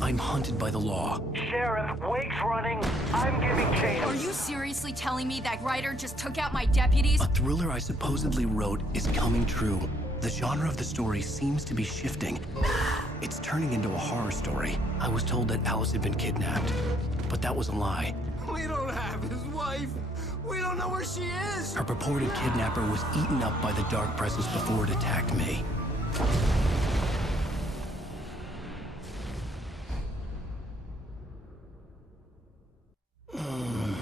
I'm hunted by the law. Sheriff, Wake's running. I'm giving chase. Are you seriously telling me that writer just took out my deputies? A thriller I supposedly wrote is coming true. The genre of the story seems to be shifting. It's turning into a horror story. I was told that Alice had been kidnapped, but that was a lie. We don't have his wife. We don't know where she is. Her purported kidnapper was eaten up by the dark presence before it attacked me.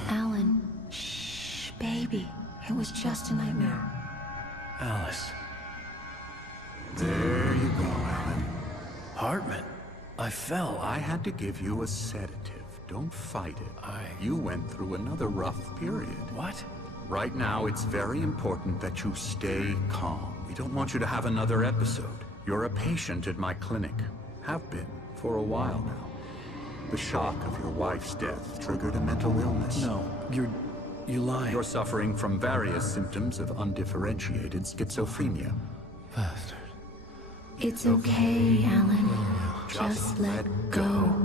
Alan, shh, baby. It was just a nightmare. Alice. There you go, Alan. Hartman. I fell. I had to give you a sedative. Don't fight it. You went through another rough period. What? Right now, it's very important that you stay calm. We don't want you to have another episode. You're a patient at my clinic. Have been for a while now. The shock of your wife's death triggered a mental illness. No, you're lying. You're suffering from various symptoms of undifferentiated schizophrenia. Bastard. It's okay, Alan. Just let go.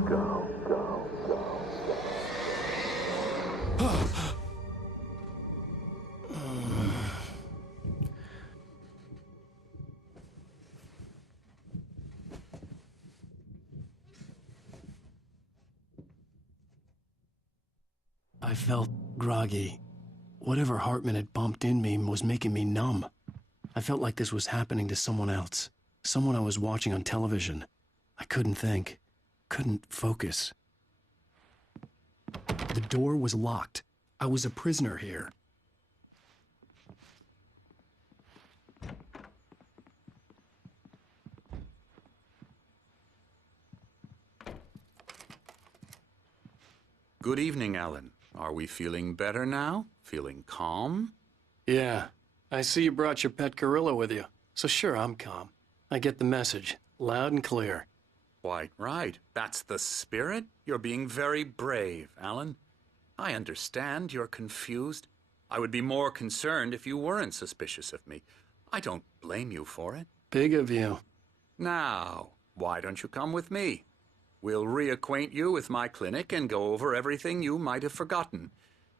I felt groggy. Whatever Hartman had bumped in me was making me numb. I felt like this was happening to someone else. Someone I was watching on television. I couldn't think. Couldn't focus. The door was locked. I was a prisoner here. Good evening, Alan. Are we feeling better now? Feeling calm? Yeah. I see you brought your pet gorilla with you. So sure, I'm calm. I get the message. Loud and clear. Quite right. That's the spirit. You're being very brave, Alan. I understand you're confused. I would be more concerned if you weren't suspicious of me. I don't blame you for it. Big of you. Now, why don't you come with me? We'll reacquaint you with my clinic and go over everything you might have forgotten.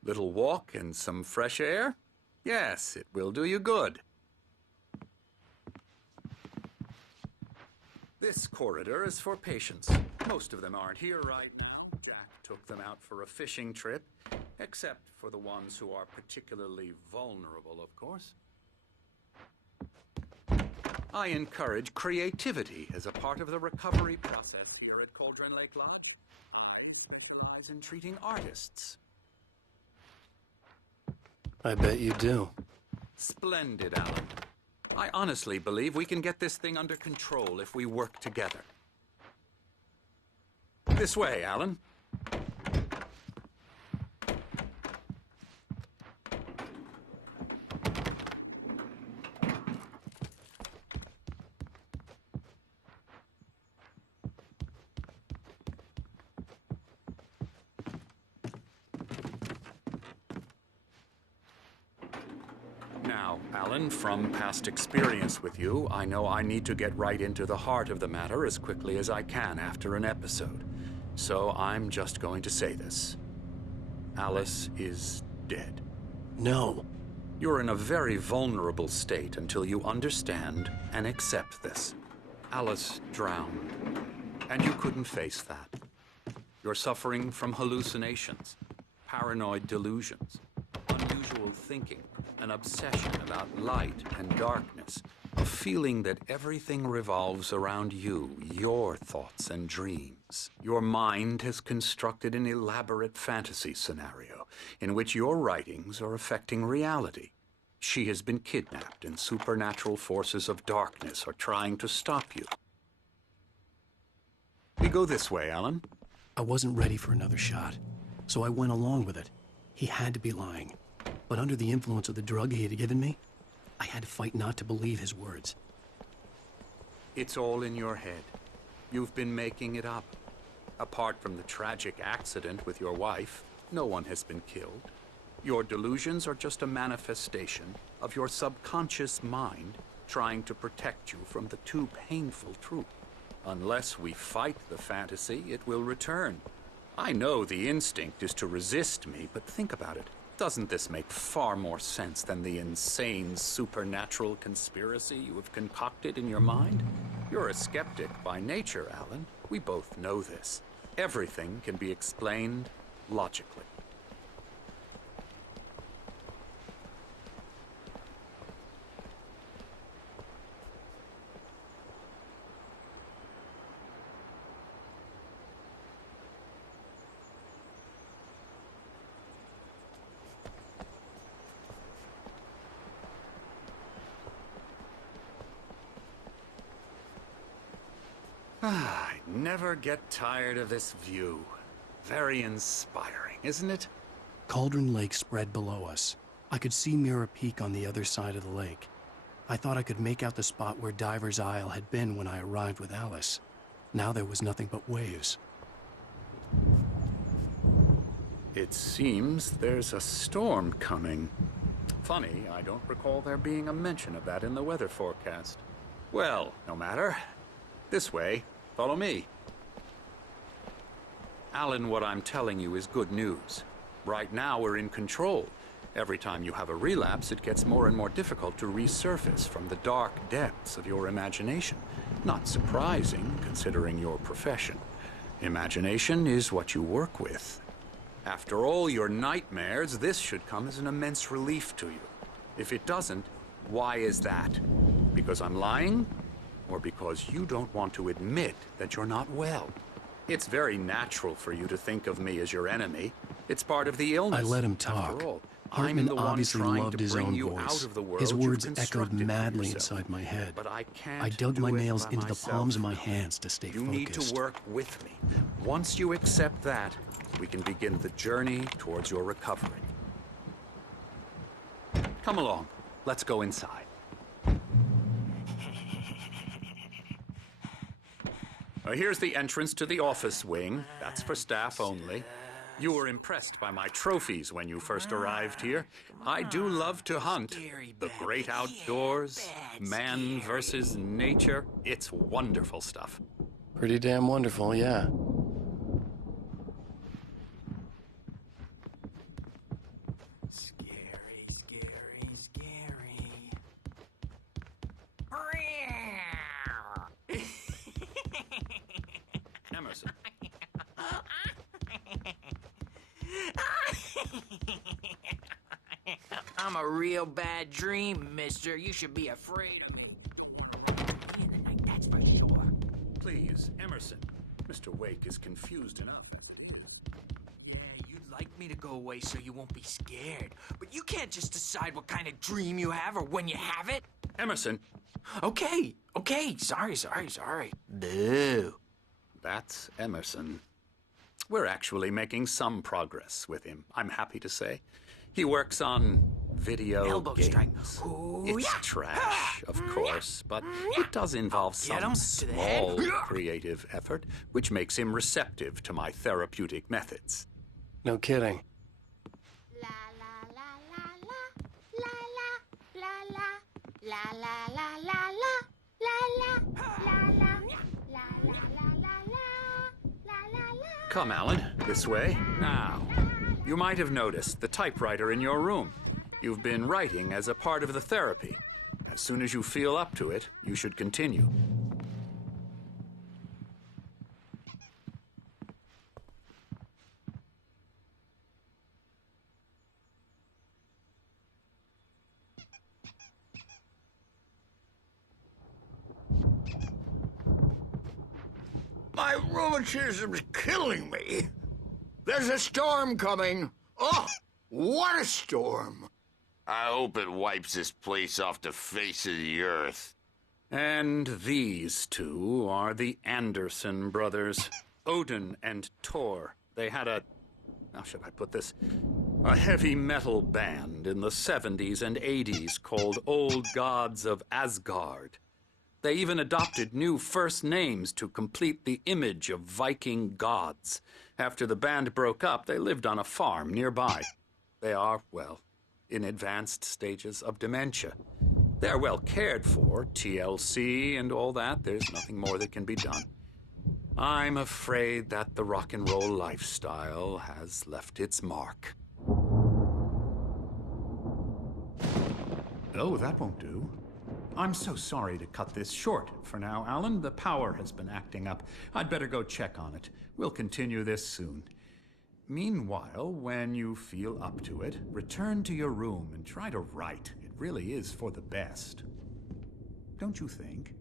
Little walk and some fresh air? Yes, it will do you good. This corridor is for patients. Most of them aren't here right now. Jack took them out for a fishing trip, except for the ones who are particularly vulnerable, of course. I encourage creativity as a part of the recovery process here at Cauldron Lake Lodge. I specialize in treating artists. I bet you do. Splendid, Alan. I honestly believe we can get this thing under control if we work together. This way, Alan. Now, Alan, from past experience with you, I know I need to get right into the heart of the matter as quickly as I can after an episode. So I'm just going to say this. Alice is dead. No. You're in a very vulnerable state until you understand and accept this. Alice drowned, and you couldn't face that. You're suffering from hallucinations, paranoid delusions, unusual thinking, an obsession about light and darkness, a feeling that everything revolves around you, your thoughts and dreams. Your mind has constructed an elaborate fantasy scenario in which your writings are affecting reality. She has been kidnapped and supernatural forces of darkness are trying to stop you. We go this way, Alan. I wasn't ready for another shot, so I went along with it. He had to be lying. But under the influence of the drug he had given me, I had to fight not to believe his words. It's all in your head. You've been making it up. Apart from the tragic accident with your wife, no one has been killed. Your delusions are just a manifestation of your subconscious mind trying to protect you from the too painful truth. Unless we fight the fantasy, it will return. I know the instinct is to resist me, but think about it. Doesn't this make far more sense than the insane supernatural conspiracy you have concocted in your mind? You're a skeptic by nature, Alan. We both know this. Everything can be explained logically. I never get tired of this view. Very inspiring, isn't it? Cauldron Lake spread below us. I could see Mirror Peak on the other side of the lake. I thought I could make out the spot where Diver's Isle had been when I arrived with Alice. Now there was nothing but waves. It seems there's a storm coming. Funny, I don't recall there being a mention of that in the weather forecast. Well, no matter. This way. Follow me. Alan, what I'm telling you is good news. Right now, we're in control. Every time you have a relapse, it gets more and more difficult to resurface from the dark depths of your imagination. Not surprising, considering your profession. Imagination is what you work with. After all your nightmares, this should come as an immense relief to you. If it doesn't, why is that? Because I'm lying? Or because you don't want to admit that you're not well? It's very natural for you to think of me as your enemy. It's part of the illness. I let him talk. After all, Hartman obviously loved his own voice. His words echoed madly yourself. inside my head. But I can't I dug do my it nails by into the myself. palms of my hands to stay You focused. need to work with me. Once you accept that, we can begin the journey towards your recovery. Come along. Let's go inside. Here's the entrance to the office wing. That's for staff only. You were impressed by my trophies when you first arrived here. I do love to hunt. The great outdoors, man versus nature. It's wonderful stuff. Pretty damn wonderful, yeah. Scary, scary, scary. Emerson. I'm a real bad dream, mister. You should be afraid of me. In the night, that's for sure. Please, Emerson. Mr. Wake is confused enough. Yeah, you'd like me to go away so you won't be scared. But you can't just decide what kind of dream you have or when you have it. Emerson. Okay. Sorry. Boo. That's Emerson. We're actually making some progress with him, I'm happy to say. He works on video Elbow games. strike. Ooh, It's yeah. trash, of course, but it does involve Get some him to the head. small creative effort, which makes him receptive to my therapeutic methods. No kidding. La la la la la la la la la la la la la la la la la. Come, Alan, this way. Now, you might have noticed the typewriter in your room. You've been writing as a part of the therapy. As soon as you feel up to it, you should continue. My rheumatism's killing me. There's a storm coming. Oh, what a storm. I hope it wipes this place off the face of the earth. And these two are the Anderson brothers, Odin and Tor. They had how should I put this? A heavy metal band in the 70s and 80s called Old Gods of Asgard. They even adopted new first names to complete the image of Viking gods. After the band broke up, they lived on a farm nearby. They are, well, in advanced stages of dementia. They're well cared for, TLC and all that. There's nothing more that can be done. I'm afraid that the rock and roll lifestyle has left its mark. Oh, that won't do. I'm so sorry to cut this short for now, Alan. The power has been acting up. I'd better go check on it. We'll continue this soon. Meanwhile, when you feel up to it, return to your room and try to write. It really is for the best. Don't you think?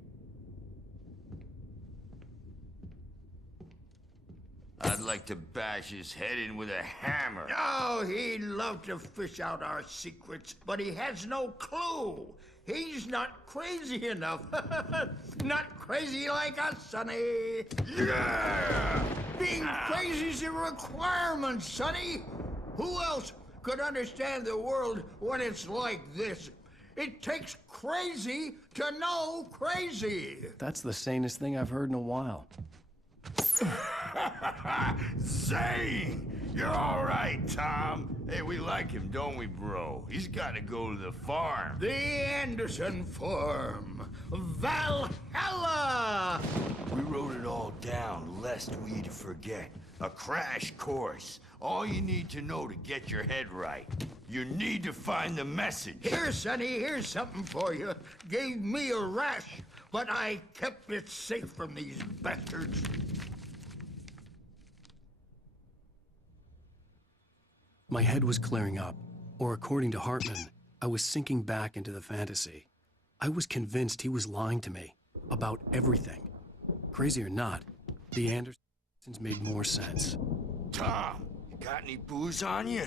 I'd like to bash his head in with a hammer. Oh, he'd love to fish out our secrets, but he has no clue. He's not crazy enough. Not crazy like us, Sonny. Yeah! Being crazy's a requirement, Sonny. Who else could understand the world when it's like this? It takes crazy to know crazy. That's the sanest thing I've heard in a while. Zane! You're all right, Tom. Hey, we like him, don't we, bro? He's got to go to the farm. The Anderson Farm. Valhalla! We wrote it all down, lest we'd forget. A crash course. All you need to know to get your head right. You need to find the message. Here, Sonny, here's something for you. Gave me a rash, but I kept it safe from these bastards. My head was clearing up, or according to Hartman, I was sinking back into the fantasy. I was convinced he was lying to me about everything. Crazy or not, the Andersons made more sense. Tom, you got any booze on you?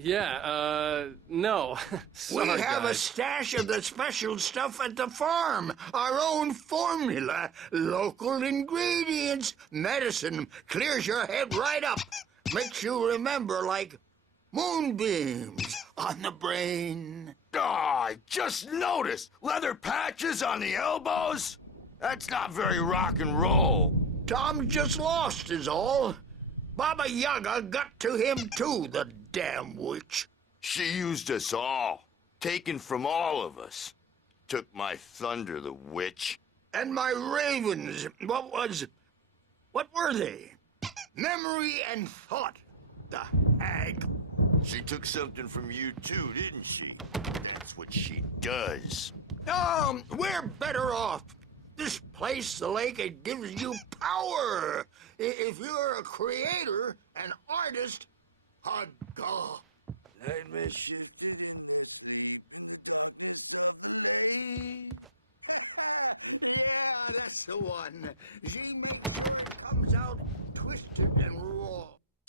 Yeah, no. Sorry, We have a guys. stash of the special stuff at the farm. Our own formula. Local ingredients. Medicine clears your head right up. Makes you remember like moonbeams on the brain. Oh, I just noticed. Leather patches on the elbows? That's not very rock and roll. Tom just lost is all. Baba Yaga got to him too, the damn witch. She used us all. Taken from all of us. Took my thunder, the witch. And my ravens, what were they? Memory and thought, the hag. She took something from you too, didn't she? That's what she does. We're better off. This place, the lake, it gives you power. If you're a creator, an artist, a god. Nightmare shifted in. Yeah, that's the one. She comes out twisted and raw.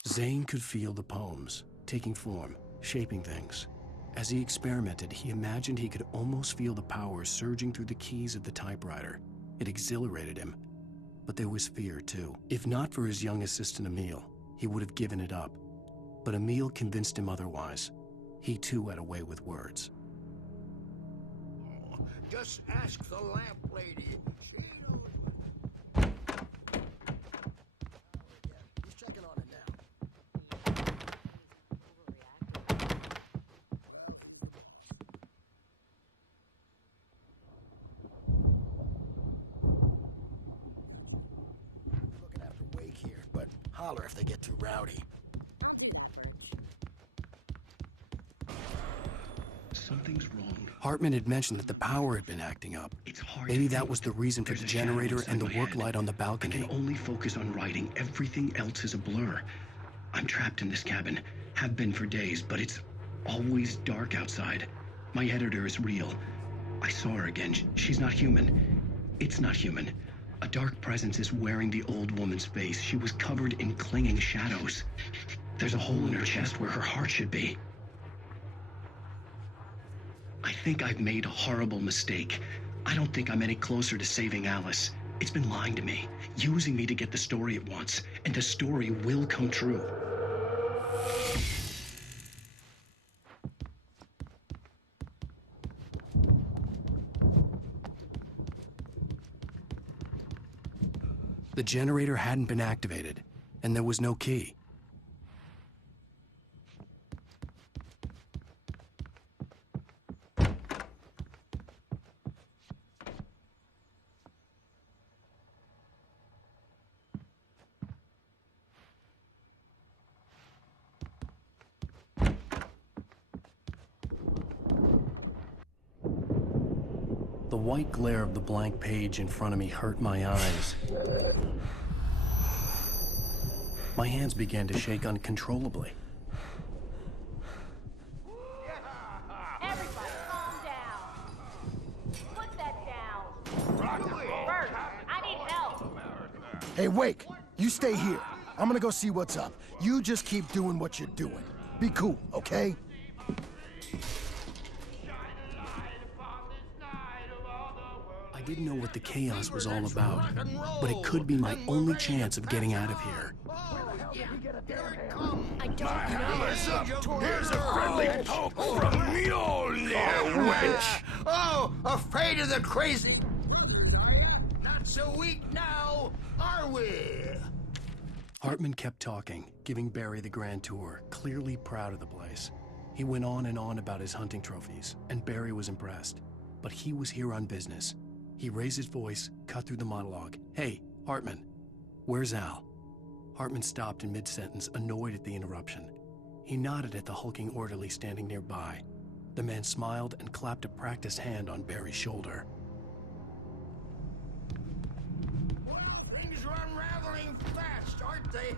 Zane could feel the poems, taking form, shaping things. As he experimented, he imagined he could almost feel the power surging through the keys of the typewriter. It exhilarated him. But there was fear, too. If not for his young assistant, Emil, he would have given it up. But Emil convinced him otherwise. He, too, had a way with words. Just ask the lamp lady. She knows. Who's checking on it now? Looking after Wake here, but holler if they get too rowdy. Something's wrong. Hartman had mentioned that the power had been acting up. It's hard. Maybe that was the reason for the generator and the work light on the I balcony. can only focus on writing. Everything else is a blur. I'm trapped in this cabin. Have been for days, but it's always dark outside. My editor is real. I saw her again. She's not human. It's not human. A dark presence is wearing the old woman's face. She was covered in clinging shadows. There's a hole in her chest where her heart should be. I think I've made a horrible mistake. I don't think I'm any closer to saving Alice. It's been lying to me, using me to get the story it wants, and the story will come true. The generator hadn't been activated, and there was no key. The white glare of the blank page in front of me hurt my eyes. My hands began to shake uncontrollably. Everybody, calm down. Put that down. Bert, I need help. Hey, Wake, you stay here. I'm gonna go see what's up. You just keep doing what you're doing. Be cool, okay? I didn't know what the chaos was all about, but it could be my only chance of getting out of here. I don't know. Here's a friendly poke from Mjolnir, wench! Oh, afraid of the crazy? Not so weak now, are we? Hartman kept talking, giving Barry the grand tour, clearly proud of the place. He went on and on about his hunting trophies, and Barry was impressed. But he was here on business. He raised his voice, cut through the monologue. Hey, Hartman, where's Al? Hartman stopped in mid-sentence, annoyed at the interruption. He nodded at the hulking orderly standing nearby. The man smiled and clapped a practiced hand on Barry's shoulder. Things are unraveling fast, aren't they?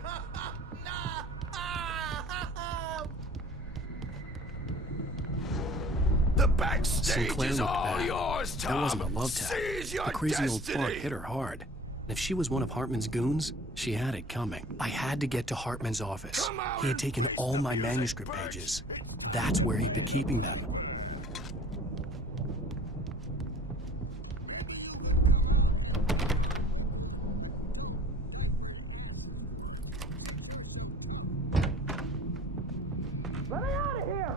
The backstage Sinclair is looked all bad. yours, Tom. That wasn't a love tap. Seize your The crazy old destiny. fart hit her hard. And if she was one of Hartman's goons, she had it coming. I had to get to Hartman's office. He had taken all my manuscript pages. That's where he'd been keeping them. Let me out of here!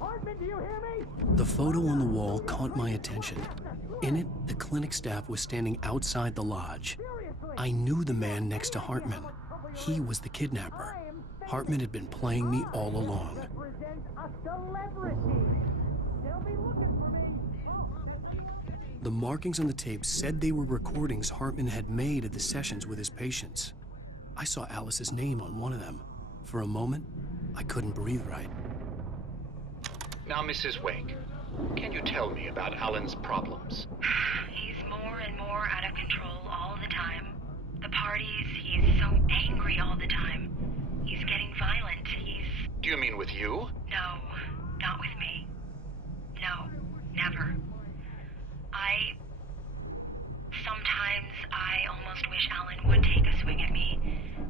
Hartman, do you hear me? The photo on the wall caught my attention. In it, the clinic staff was standing outside the lodge. I knew the man next to Hartman. He was the kidnapper. Hartman had been playing me all along. Represents a celebrity. They'll be looking for me. The markings on the tape said they were recordings Hartman had made of the sessions with his patients. I saw Alice's name on one of them. For a moment, I couldn't breathe right. Now, Mrs. Wake, can you tell me about Alan's problems? He's more and more out of control all the time. The parties, he's so angry all the time. He's getting violent. Do you mean with you? No, not with me. No, never. Sometimes I almost wish Alan would take a swing at me,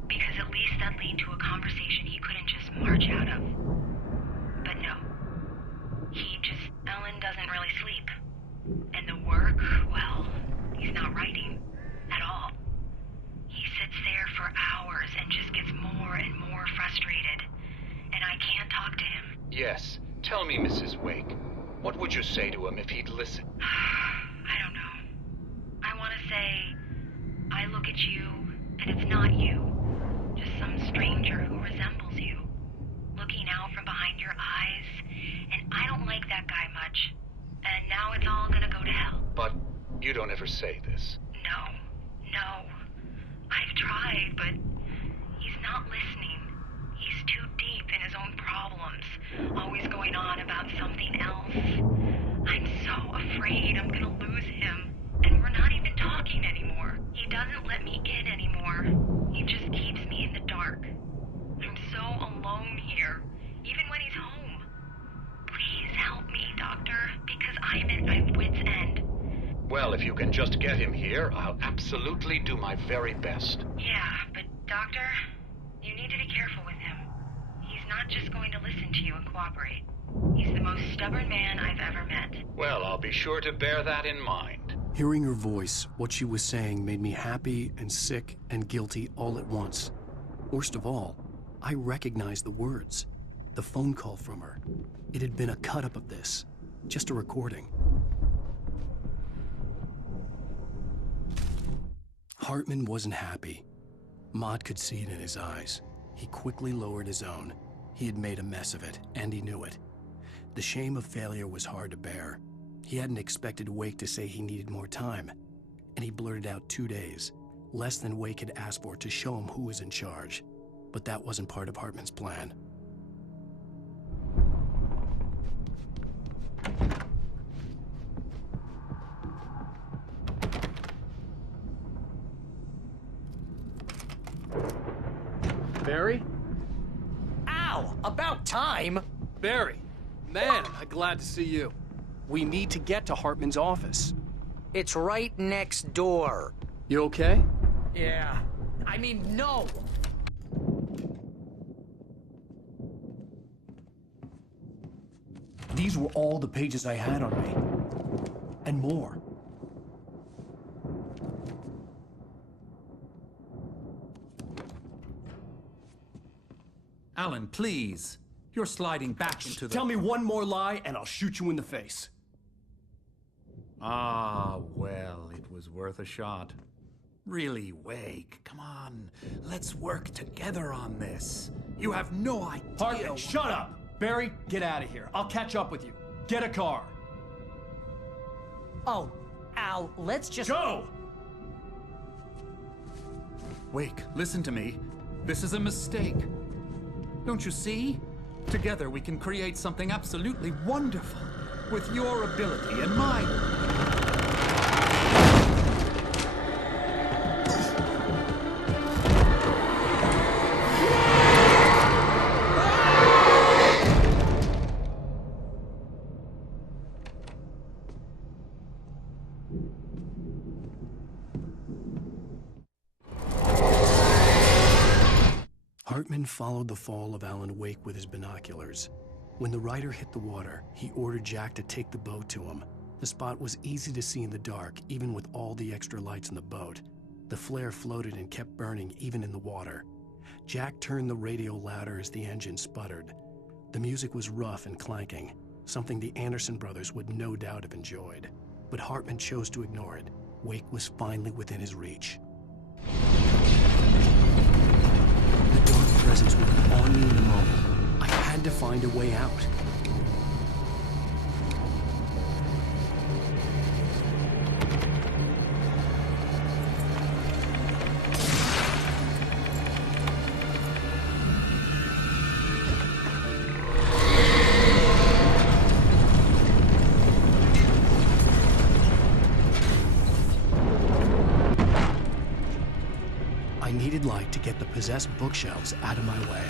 because at least that lead to a conversation he couldn't just march out of. But no. Alan doesn't really sleep. And the work, well, he's not writing at all. He sits there for hours and just gets more and more frustrated. And I can't talk to him. Yes. Tell me, Mrs. Wake, what would you say to him if he'd listen? I don't know. I want to say, I look at you, and it's not you. Just some stranger who resembles you. Looking out from behind your eyes, and I don't like that guy much. And now it's all gonna go to hell. But you don't ever say this. No. I've tried, but he's not listening. He's too deep in his own problems, always going on about something else. I'm so afraid I'm gonna lose him, and we're not even talking anymore. He doesn't let me in anymore. He just keeps me in the dark. I'm so alone here, even when he's home. Please help me, Doctor, because I'm at my wit's end. Well, if you can just get him here, I'll absolutely do my very best. Yeah, but Doctor, you need to be careful with him. He's not just going to listen to you and cooperate. He's the most stubborn man I've ever met. Well, I'll be sure to bear that in mind. Hearing her voice, what she was saying made me happy and sick and guilty all at once. Worst of all, I recognized the words. The phone call from her. It had been a cut-up of this. Just a recording. Hartman wasn't happy. Maud could see it in his eyes. He quickly lowered his own. He had made a mess of it, and he knew it. The shame of failure was hard to bear. He hadn't expected Wake to say he needed more time, and he blurted out 2 days, less than Wake had asked for to show him who was in charge. But that wasn't part of Hartman's plan. Barry? Ow! About time! Barry! Man, I'm glad to see you. We need to get to Hartman's office. It's right next door. You okay? Yeah. I mean, no! These were all the pages I had on me. And more. Alan, please. You're sliding back into the... Tell me one more lie and I'll shoot you in the face. Ah, well, it was worth a shot. Really, Wake, come on. Let's work together on this. You have no idea... Hartman, shut up! Barry, get out of here. I'll catch up with you. Get a car. Oh, Al, let's just... Go! Wake, listen to me. This is a mistake. Don't you see? Together we can create something absolutely wonderful. With your ability and mine. Hartman followed the fall of Alan Wake with his binoculars. When the rider hit the water, he ordered Jack to take the boat to him. The spot was easy to see in the dark, even with all the extra lights in the boat. The flare floated and kept burning even in the water. Jack turned the radio louder as the engine sputtered. The music was rough and clanking, something the Anderson brothers would no doubt have enjoyed. But Hartman chose to ignore it. Wake was finally within his reach. The dark presence would be on me in a moment. I had to find a way out. I needed light to get the possessed bookshelves out of my way.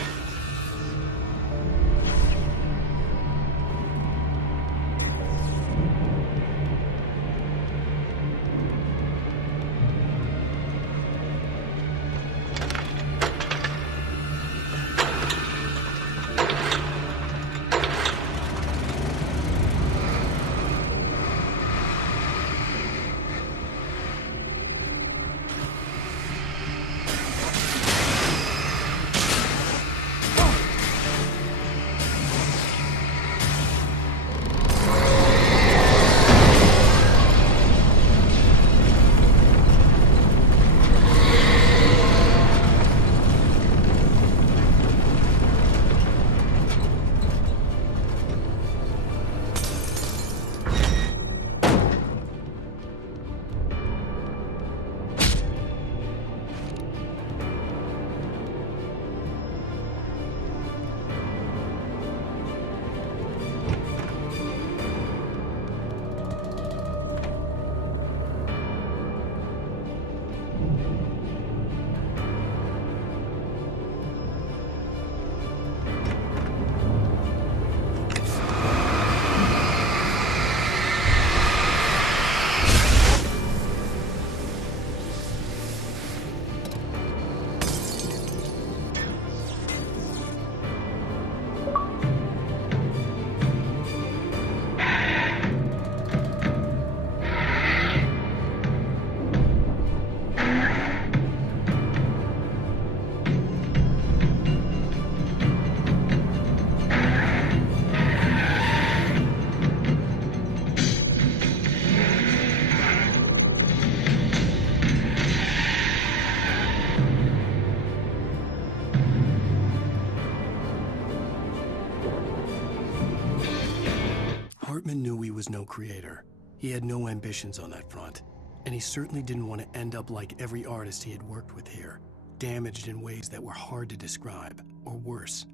Hartman knew he was no creator. He had no ambitions on that front, and he certainly didn't want to end up like every artist he had worked with here, damaged in ways that were hard to describe, or worse.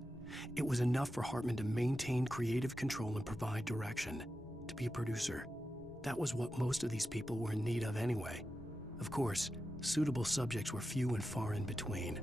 It was enough for Hartman to maintain creative control and provide direction, to be a producer. That was what most of these people were in need of anyway. Of course, suitable subjects were few and far in between.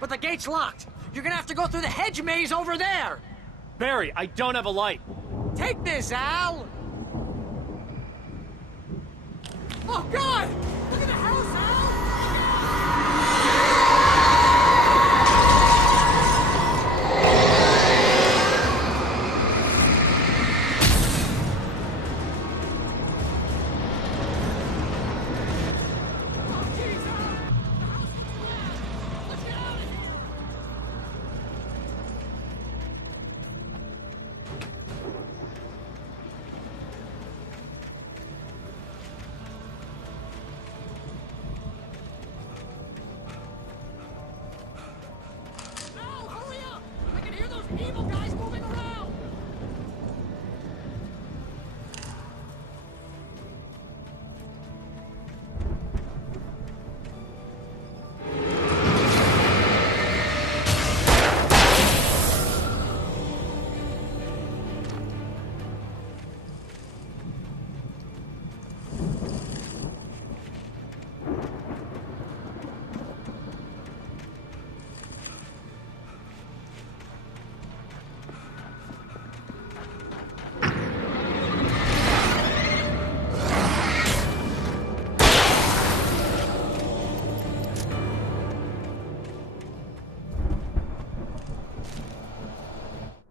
But the gate's locked. You're gonna have to go through the hedge maze over there. Barry, I don't have a light. Take this, Al. Oh, God! Look at the house, Al! Evil guys moving around!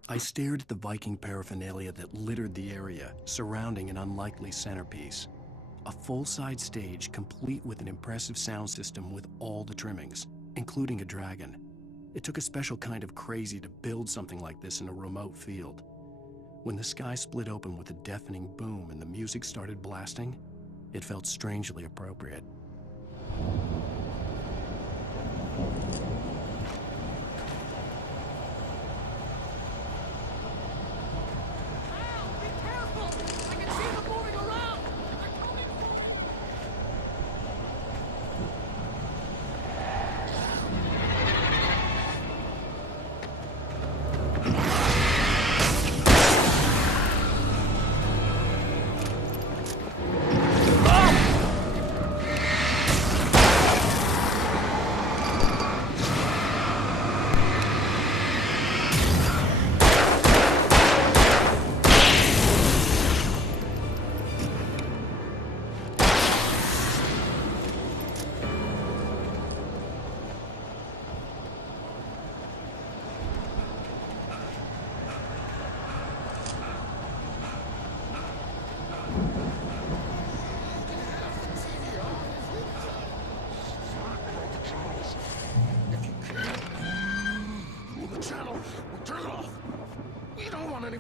I stared at the Viking paraphernalia that littered the area, surrounding an unlikely centerpiece. A full-size stage complete with an impressive sound system with all the trimmings, including a dragon. It took a special kind of crazy to build something like this in a remote field. When the sky split open with a deafening boom and the music started blasting, it felt strangely appropriate.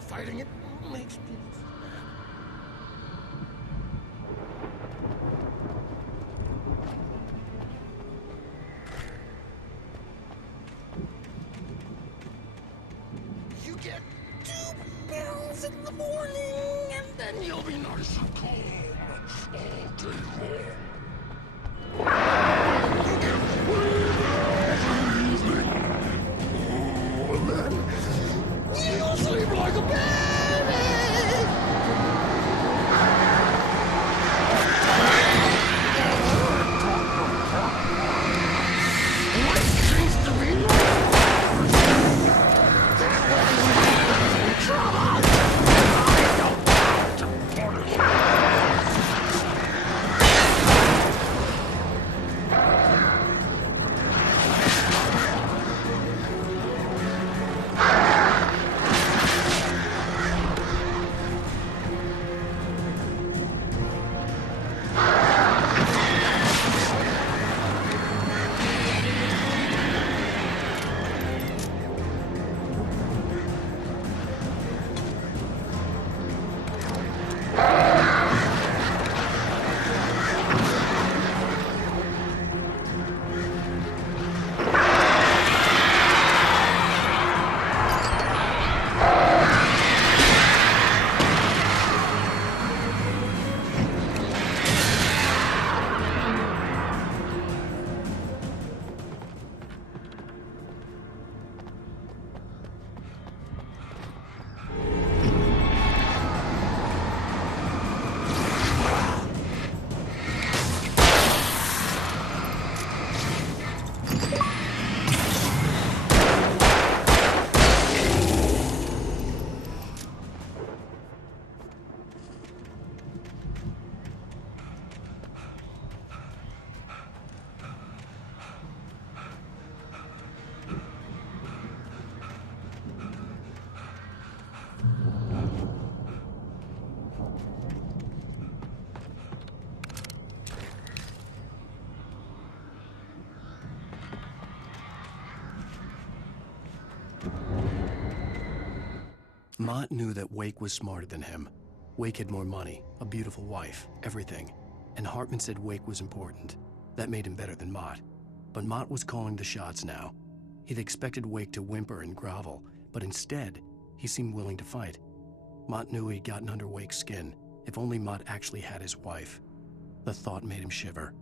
Fighting it makes me... You get 2 pills in the morning, and then you'll be nice and calm all day long. You get 3 pills in the evening. Oh, and then you'll sleep like a baby. Mott knew that Wake was smarter than him. Wake had more money, a beautiful wife, everything. And Hartman said Wake was important. That made him better than Mott. But Mott was calling the shots now. He'd expected Wake to whimper and grovel, but instead, he seemed willing to fight. Mott knew he'd gotten under Wake's skin. If only Mott actually had his wife. The thought made him shiver.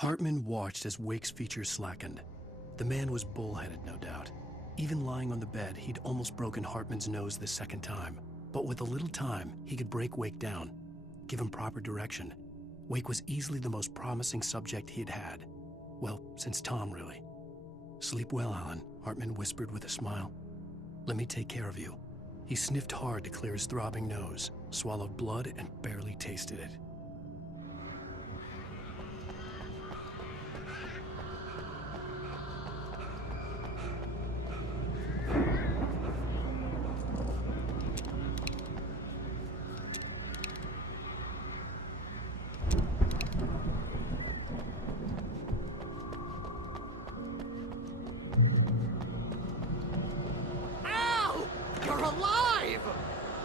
Hartman watched as Wake's features slackened. The man was bullheaded, no doubt. Even lying on the bed, he'd almost broken Hartman's nose the second time. But with a little time, he could break Wake down, give him proper direction. Wake was easily the most promising subject he'd had. Well, since Tom, really. "Sleep well, Alan," Hartman whispered with a smile. "Let me take care of you." He sniffed hard to clear his throbbing nose, swallowed blood, and barely tasted it.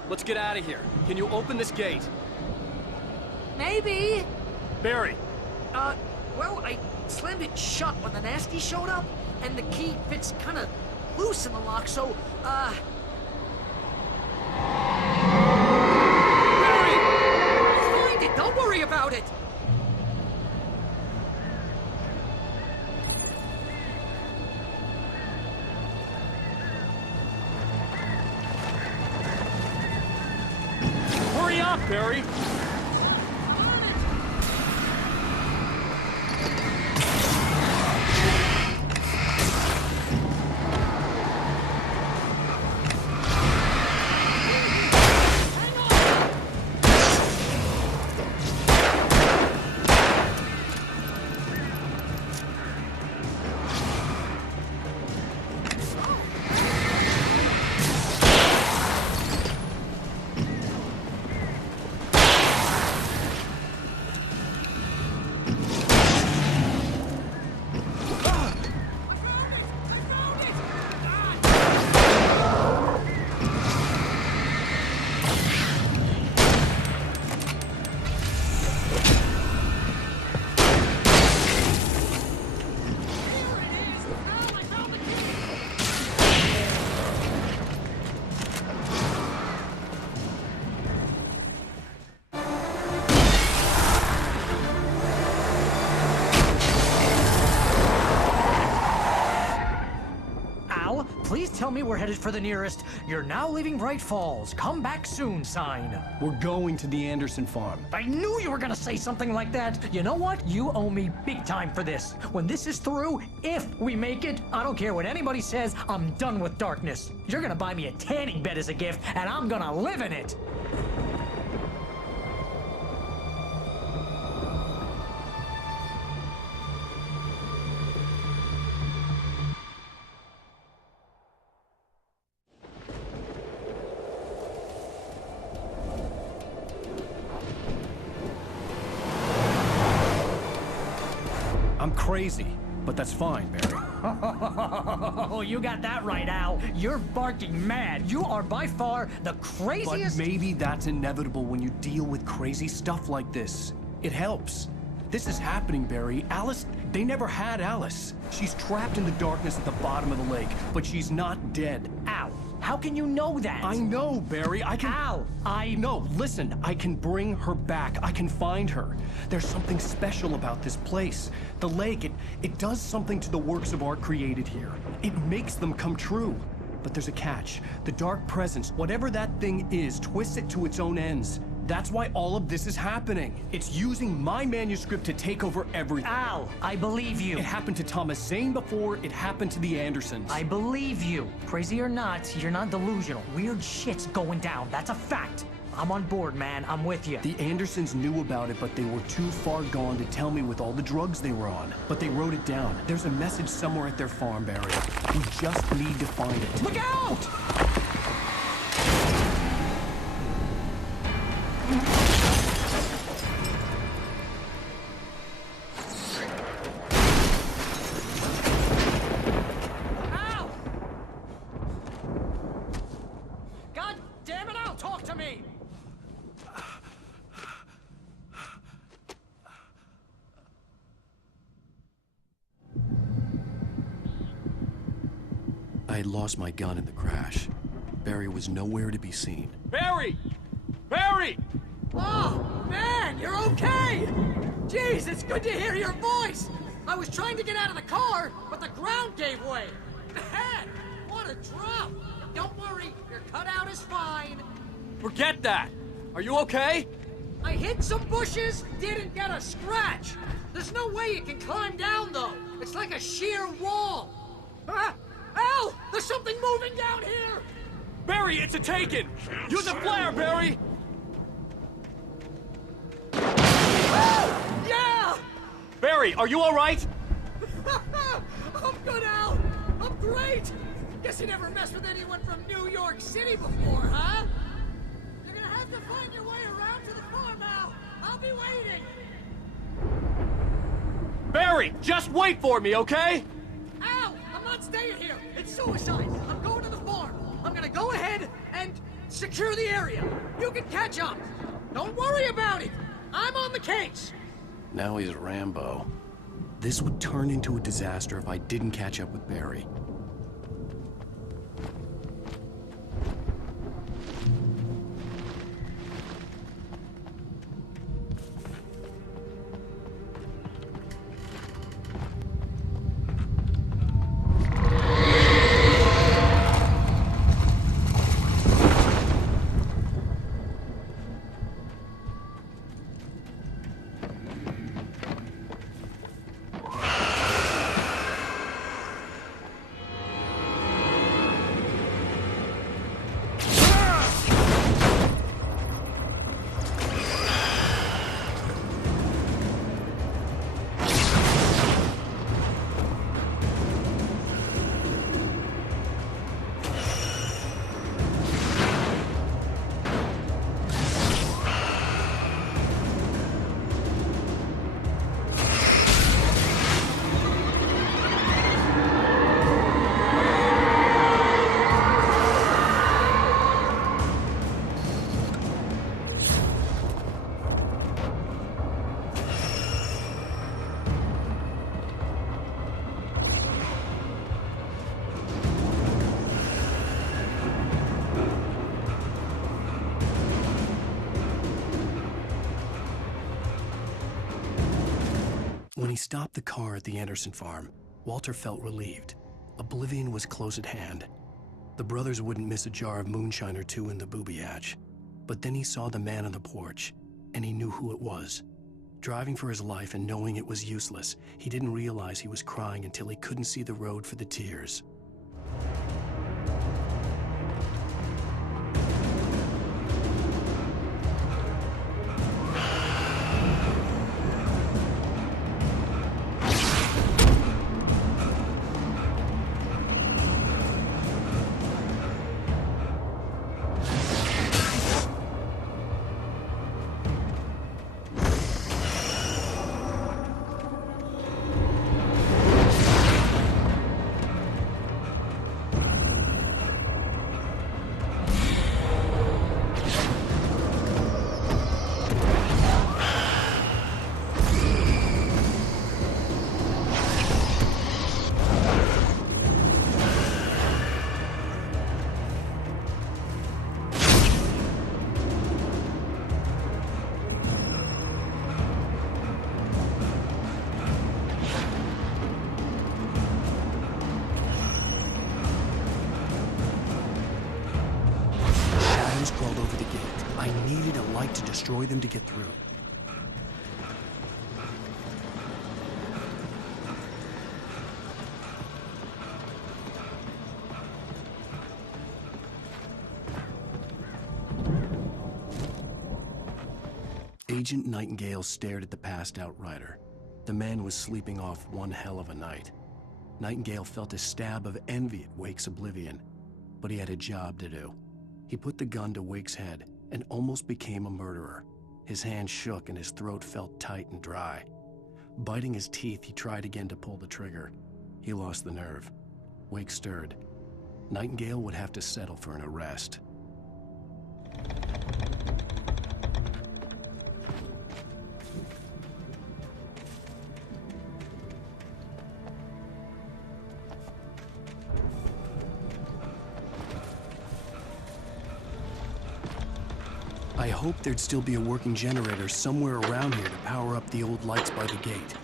Let's get out of here. Can you open this gate? Maybe. Barry. Well, I slammed it shut when the nasty showed up, and the key fits kind of loose in the lock, so, Barry! I'll find it. Don't worry about it. Hurry up, Barry! just tell me we're headed for the nearest "You're now leaving Bright Falls. Come back soon" sign. We're going to the Anderson farm. I knew you were gonna say something like that. You know what? You owe me big time for this. When this is through, if we make it, I don't care what anybody says, I'm done with darkness. You're gonna buy me a tanning bed as a gift, and I'm gonna live in it. I'm crazy, but that's fine, Barry. Oh, you got that right, Al. You're barking mad. You are by far the craziest... But maybe that's inevitable when you deal with crazy stuff like this. It helps. This is happening, Barry. Alice, they never had Alice. She's trapped in the darkness at the bottom of the lake, but she's not dead. Al, how can you know that? I know, Barry. I can... Al, No, listen. I can bring her back. I can find her. There's something special about this place. The lake, it does something to the works of art created here. It makes them come true. But there's a catch. The dark presence, whatever that thing is, twists it to its own ends. That's why all of this is happening. It's using my manuscript to take over everything. Al, I believe you. It happened to Thomas Zane before, it happened to the Andersons. I believe you. Crazy or not, you're not delusional. Weird shit's going down. That's a fact. I'm on board, man. I'm with you. The Andersons knew about it, but they were too far gone to tell me with all the drugs they were on. But they wrote it down. There's a message somewhere at their farm, Barry. We just need to find it. Look out! Ow! God damn it, Al, talk to me! I had lost my gun in the crash. Barry was nowhere to be seen. Barry! Barry! Oh, man, you're okay! Jeez, it's good to hear your voice! I was trying to get out of the car, but the ground gave way. Man, what a drop! Don't worry, your cutout is fine. Forget that! Are you okay? I hit some bushes, didn't get a scratch. There's no way you can climb down, though. It's like a sheer wall. Ah! Al! There's something moving down here! Barry, it's a taken! Use a flare, Barry! Oh, yeah! Barry, are you all right? I'm good, Al. I'm great. Guess you never messed with anyone from New York City before, huh? You're gonna have to find your way around to the farm, Al. I'll be waiting. Barry, just wait for me, okay? Al, I'm not staying here. It's suicide. I'm going to the farm. I'm gonna go ahead and secure the area. You can catch up. Don't worry about it. I'm on the case. Now he's Rambo. This would turn into a disaster if I didn't catch up with Barry. When he stopped the car at the Anderson farm, Walter felt relieved. Oblivion was close at hand. The brothers wouldn't miss a jar of moonshine or two in the booby hatch. But then he saw the man on the porch, and he knew who it was. Driving for his life and knowing it was useless, he didn't realize he was crying until he couldn't see the road for the tears. Crawled over the gate. I needed a light to destroy them to get through. Agent Nightingale stared at the passed-out rider. The man was sleeping off one hell of a night. Nightingale felt a stab of envy at Wake's oblivion, but he had a job to do. He put the gun to Wake's head and almost became a murderer. His hand shook and his throat felt tight and dry. Biting his teeth, he tried again to pull the trigger. He lost the nerve. Wake stirred. Nightingale would have to settle for an arrest. I hoped there'd still be a working generator somewhere around here to power up the old lights by the gate.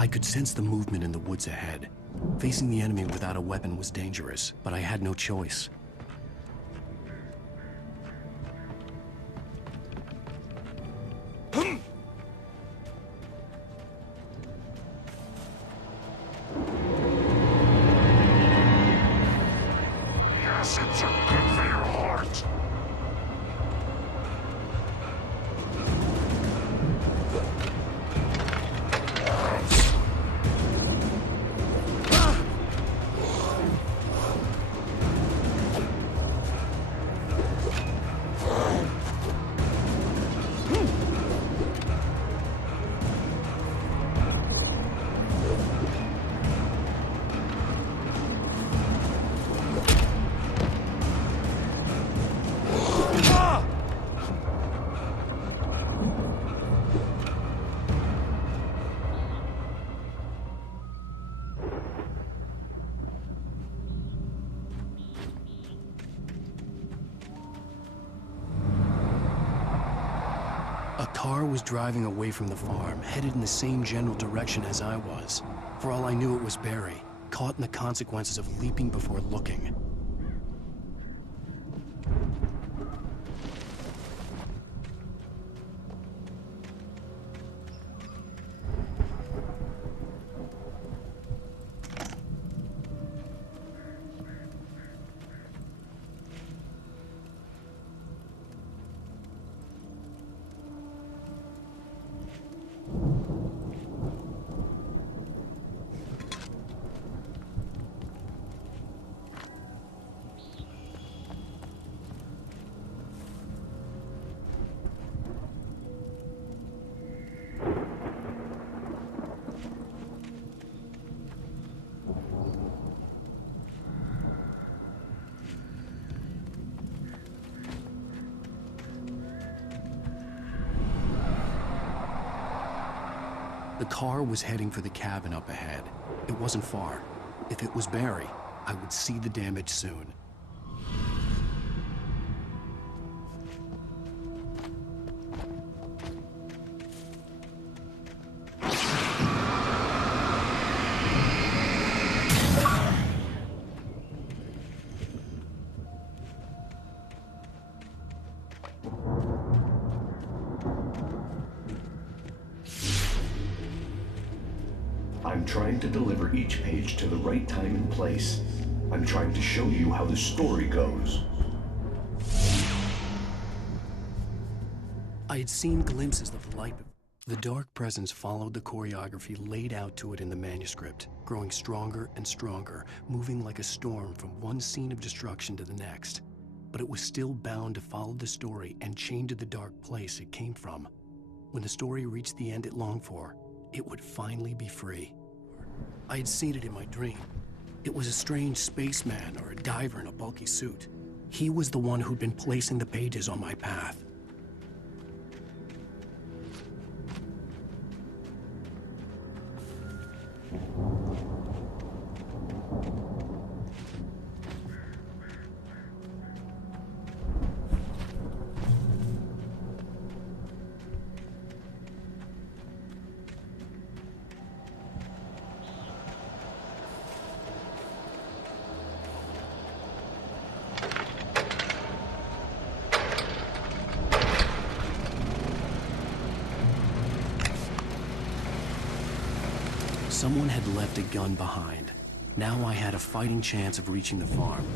I could sense the movement in the woods ahead. Facing the enemy without a weapon was dangerous, but I had no choice. Yes, it's a good for your heart. A car was driving away from the farm, headed in the same general direction as I was. For all I knew, it was Barry, caught in the consequences of leaping before looking. The car was heading for the cabin up ahead. It wasn't far. If it was Barry, I would see the damage soon. I'm trying to deliver each page to the right time and place. I'm trying to show you how the story goes. I had seen glimpses of the light. The dark presence followed the choreography laid out to it in the manuscript, growing stronger and stronger, moving like a storm from one scene of destruction to the next. But it was still bound to follow the story and chain to the dark place it came from. When the story reached the end it longed for, it would finally be free. I had seen it in my dream. It was a strange spaceman or a diver in a bulky suit. He was the one who'd been placing the pages on my path. Someone had left a gun behind. Now I had a fighting chance of reaching the farm.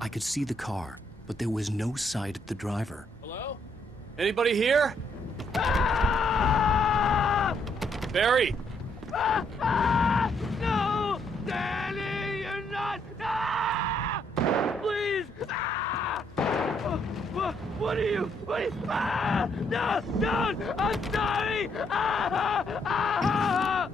I could see the car, but there was no sight of the driver. Hello? Anybody here? Ah! Barry! No! Danny, you're not! Ah! Please! Ah! What are you? Ah! No! Don't! I'm sorry! Ah! Ah!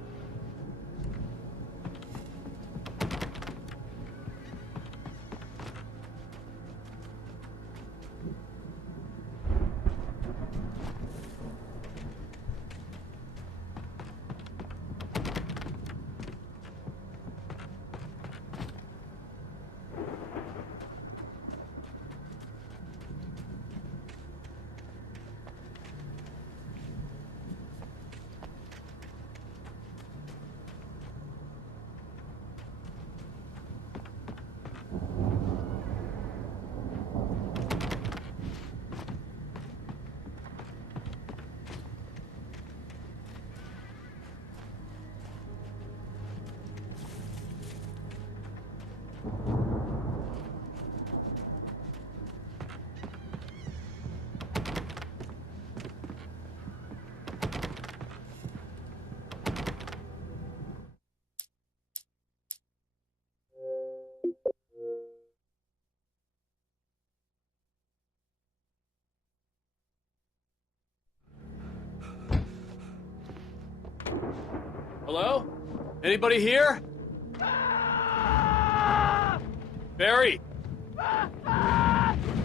Hello? Anybody here? Barry!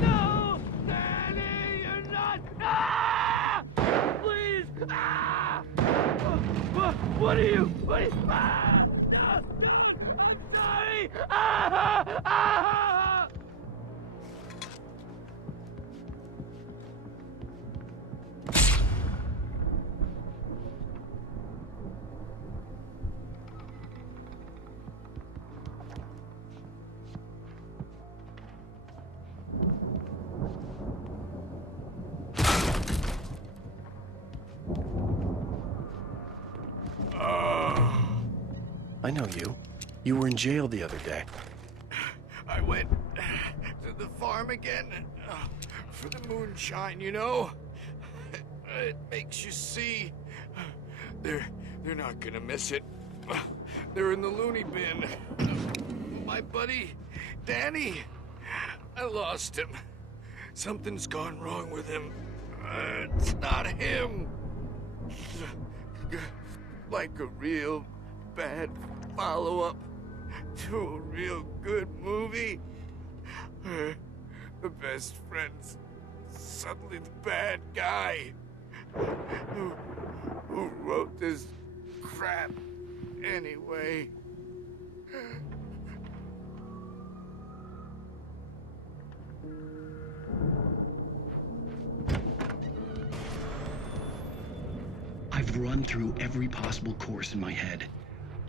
No! Danny, you're not! Please! What are you? I'm sorry! I know you. You were in jail the other day. I went to the farm again for the moonshine, you know? It makes you see. They're not gonna miss it. They're in the loony bin. My buddy, Danny, I lost him. Something's gone wrong with him. It's not him. Like a real bad follow-up to a real good movie. The best friend's suddenly the bad guy. Who wrote this crap anyway? I've run through every possible course in my head.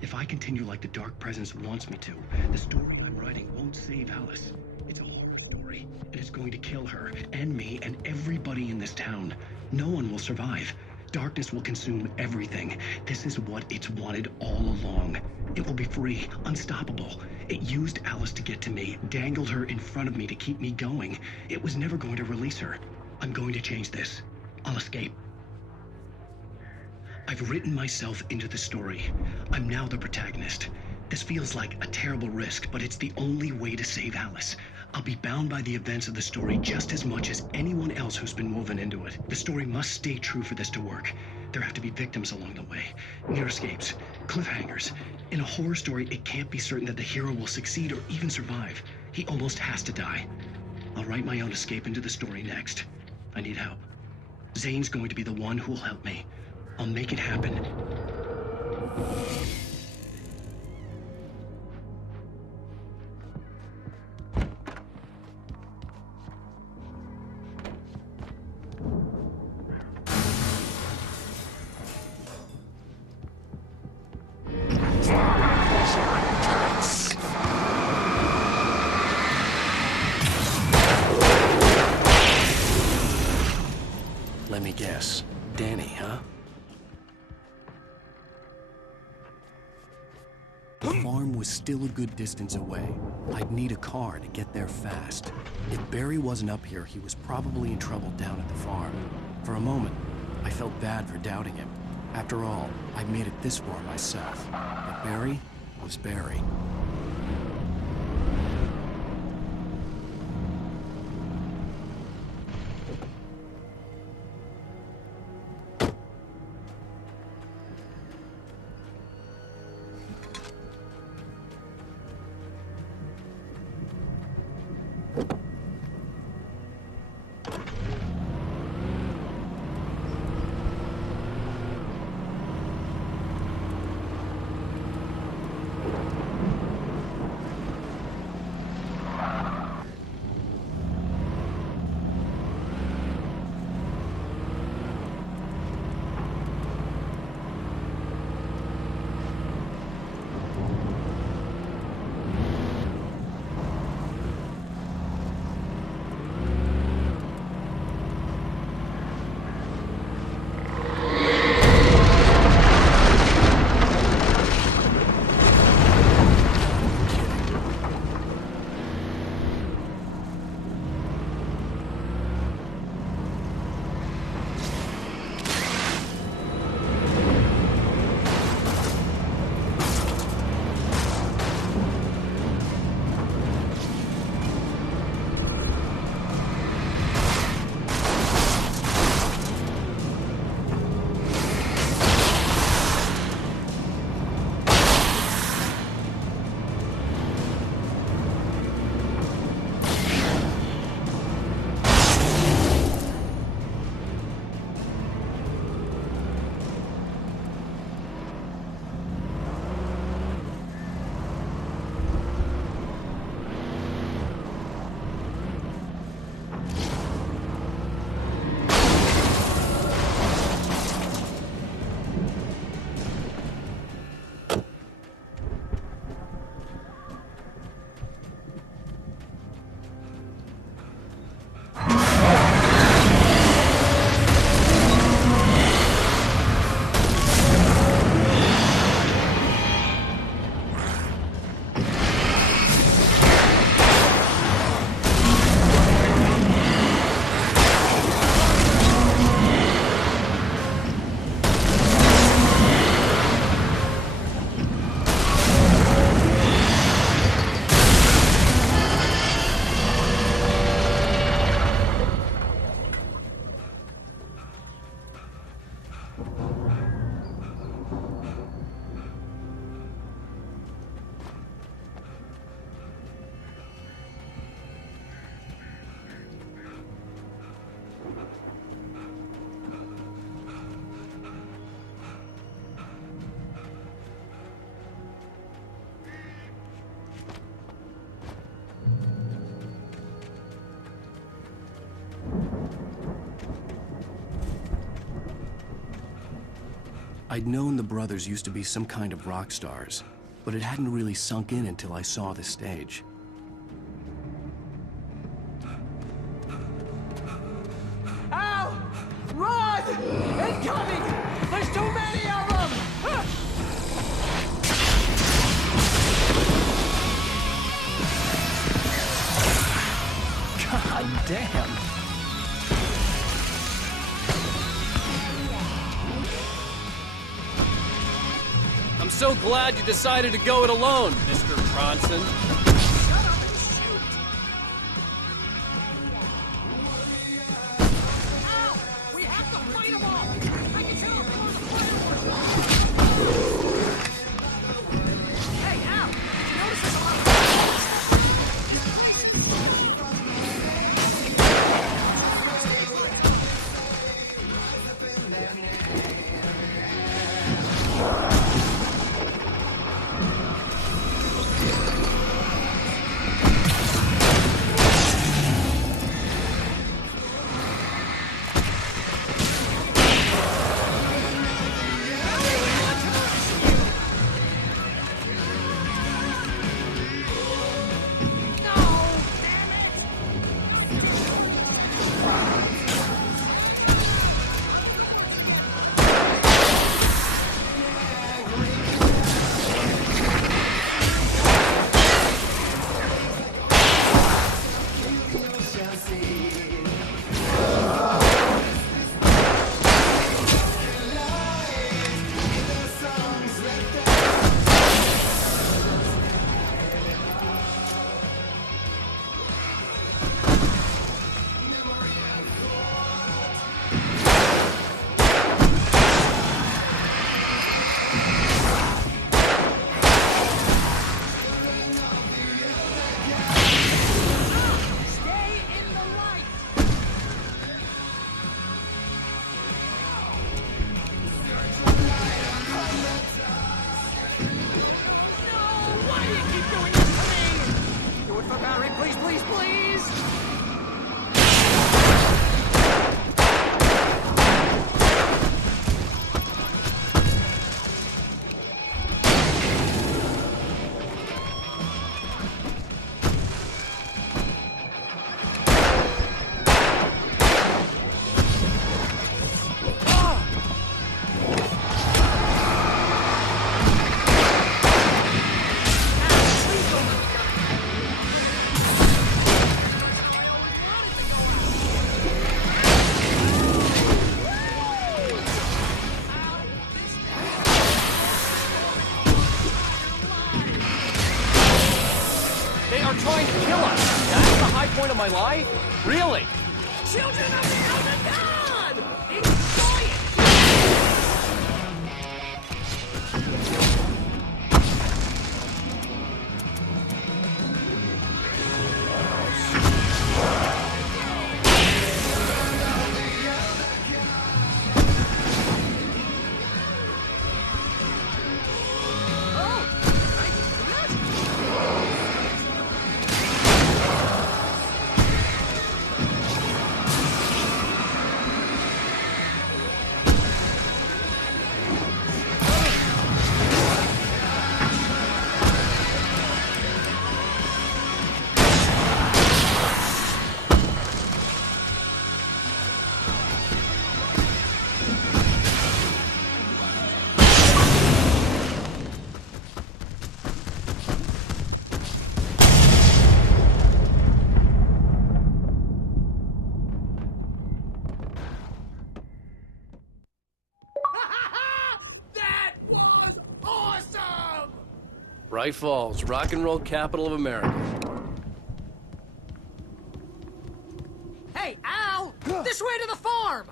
If I continue like the Dark Presence wants me to, the story I'm writing won't save Alice. It's a horror story, and it's going to kill her, and me, and everybody in this town. No one will survive. Darkness will consume everything. This is what it's wanted all along. It will be free, unstoppable. It used Alice to get to me, dangled her in front of me to keep me going. It was never going to release her. I'm going to change this. I'll escape. I've written myself into the story. I'm now the protagonist. This feels like a terrible risk, but it's the only way to save Alice. I'll be bound by the events of the story just as much as anyone else who's been woven into it. The story must stay true for this to work. There have to be victims along the way, near escapes, cliffhangers. In a horror story, it can't be certain that the hero will succeed or even survive. He almost has to die. I'll write my own escape into the story next. I need help. Zane's going to be the one who'll help me. I'll make it happen. Let me guess. Danny, huh? The farm was still a good distance away. I'd need a car to get there fast. If Barry wasn't up here, he was probably in trouble down at the farm. For a moment, I felt bad for doubting him. After all, I'd made it this far myself. But Barry was Barry. I'd known the brothers used to be some kind of rock stars, but it hadn't really sunk in until I saw the stage. Al! Run! Incoming! There's too many of them! God damn! I'm so glad you decided to go it alone, Mr. Bronson. We have to fight them all! I can tell them Hey, Al! Did you notice there's a lot of... My life? Really? Children of the Elder God! Enjoy it! Bright Falls, rock and roll capital of America. Hey, Al! This way to the farm!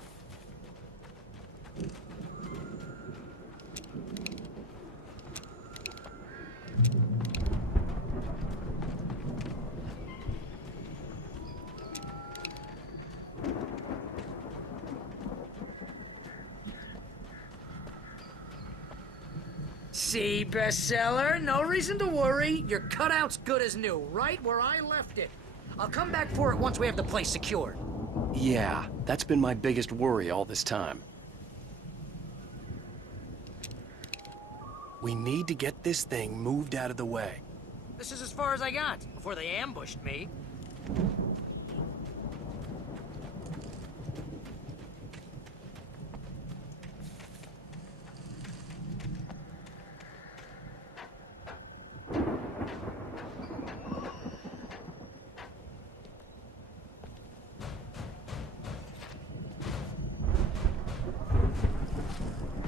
See, bestseller? No reason to worry. Your cutout's good as new, right where I left it. I'll come back for it once we have the place secured. Yeah, that's been my biggest worry all this time. We need to get this thing moved out of the way. This is as far as I got before they ambushed me.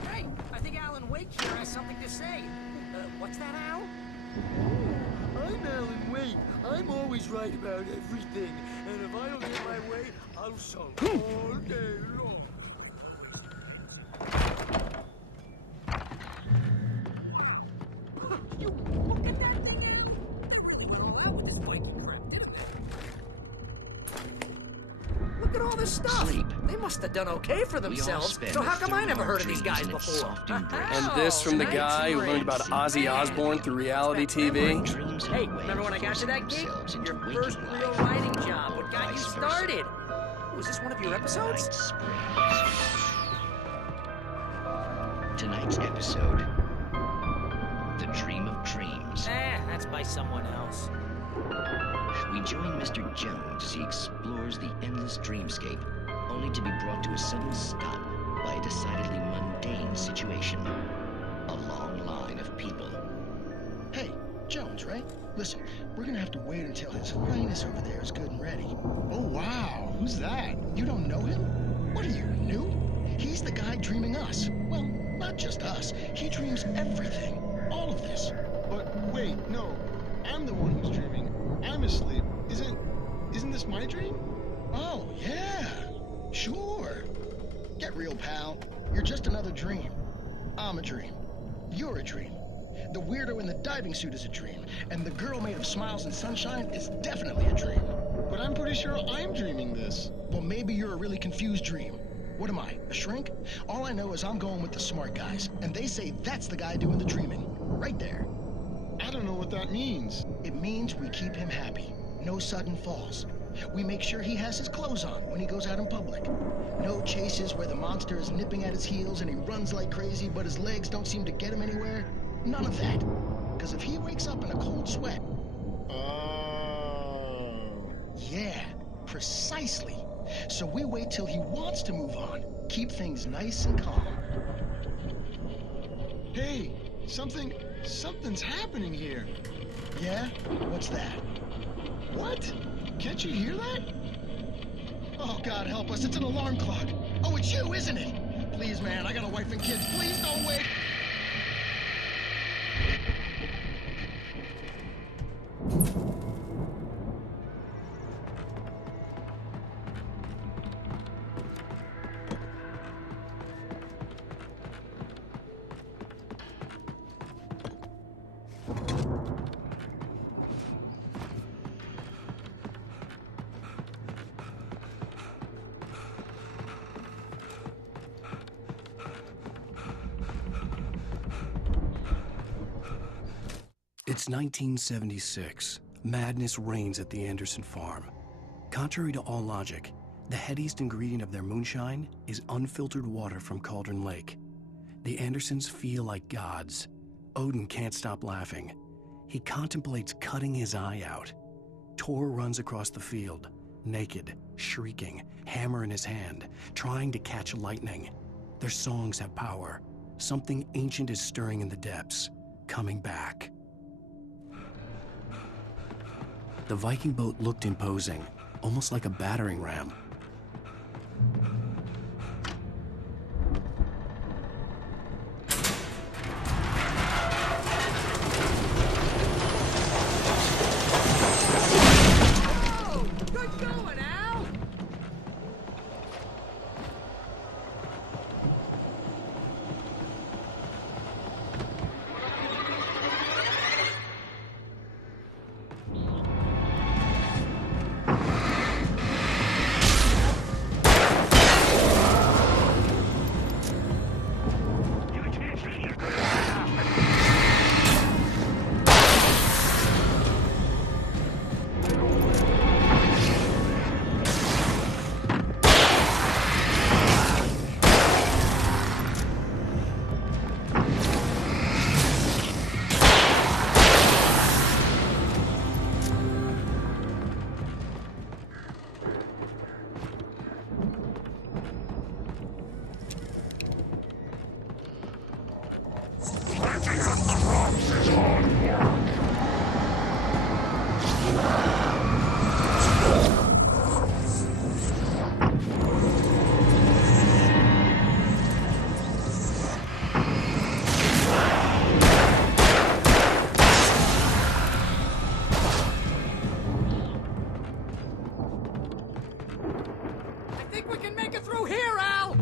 Hey, I think Alan Wake here has something to say. What's that, Al? I'm Alan Wake. I'm always right about everything. And if I don't get my way, I'll sulk all day long. You look at that thing, Al! Went all out with this Viking crap, didn't they? Look at all this stuff! They must have done okay for themselves. So how come I never heard of these guys before? And this from the guy who learned about Ozzy Osbourne through reality TV? Hey, remember when I got you that gig? Your first real writing job. What got you started? Was this one of your episodes? Tonight's episode, The Dream of Dreams. That's by someone else. We join Mr. Jones as he explores the endless dreamscape, only to be brought to a sudden stop by a decidedly mundane situation. A long line of people. Hey, Jones, right? Listen, we're gonna have to wait until His Highness over there is good and ready. Oh, wow. Who's that? You don't know him? What are you, new? He's the guy dreaming us. Well, not just us. He dreams everything. All of this. But wait, no. I'm the one who's dreaming. I'm asleep. Isn't this my dream? Oh, yeah. Sure. Get real, pal. You're just another dream. I'm a dream. You're a dream. The weirdo in the diving suit is a dream. And the girl made of smiles and sunshine is definitely a dream. But I'm pretty sure I'm dreaming this. Well, maybe you're a really confused dream. What am I, a shrink? All I know is I'm going with the smart guys. And they say that's the guy doing the dreaming. Right there. I don't know what that means. It means we keep him happy. No sudden falls. We make sure he has his clothes on when he goes out in public. No chases where the monster is nipping at his heels and he runs like crazy, but his legs don't seem to get him anywhere. None of that. Because if he wakes up in a cold sweat... Oh. Yeah, precisely. So we wait till he wants to move on. Keep things nice and calm. Hey, something's happening here. Yeah? What's that? What? Can't you hear that? Oh, God help us, it's an alarm clock. Oh, it's you, isn't it? Please, man, I got a wife and kids. Please don't wait. It's 1976. Madness reigns at the Anderson farm. Contrary to all logic, the headiest ingredient of their moonshine is unfiltered water from Cauldron Lake. The Andersons feel like gods. Odin can't stop laughing. He contemplates cutting his eye out. Tor runs across the field, naked, shrieking, hammer in his hand, trying to catch lightning. Their songs have power. Something ancient is stirring in the depths, coming back. The Viking boat looked imposing, almost like a battering ram. Oh, good going, Al! think we can make it through here, Al!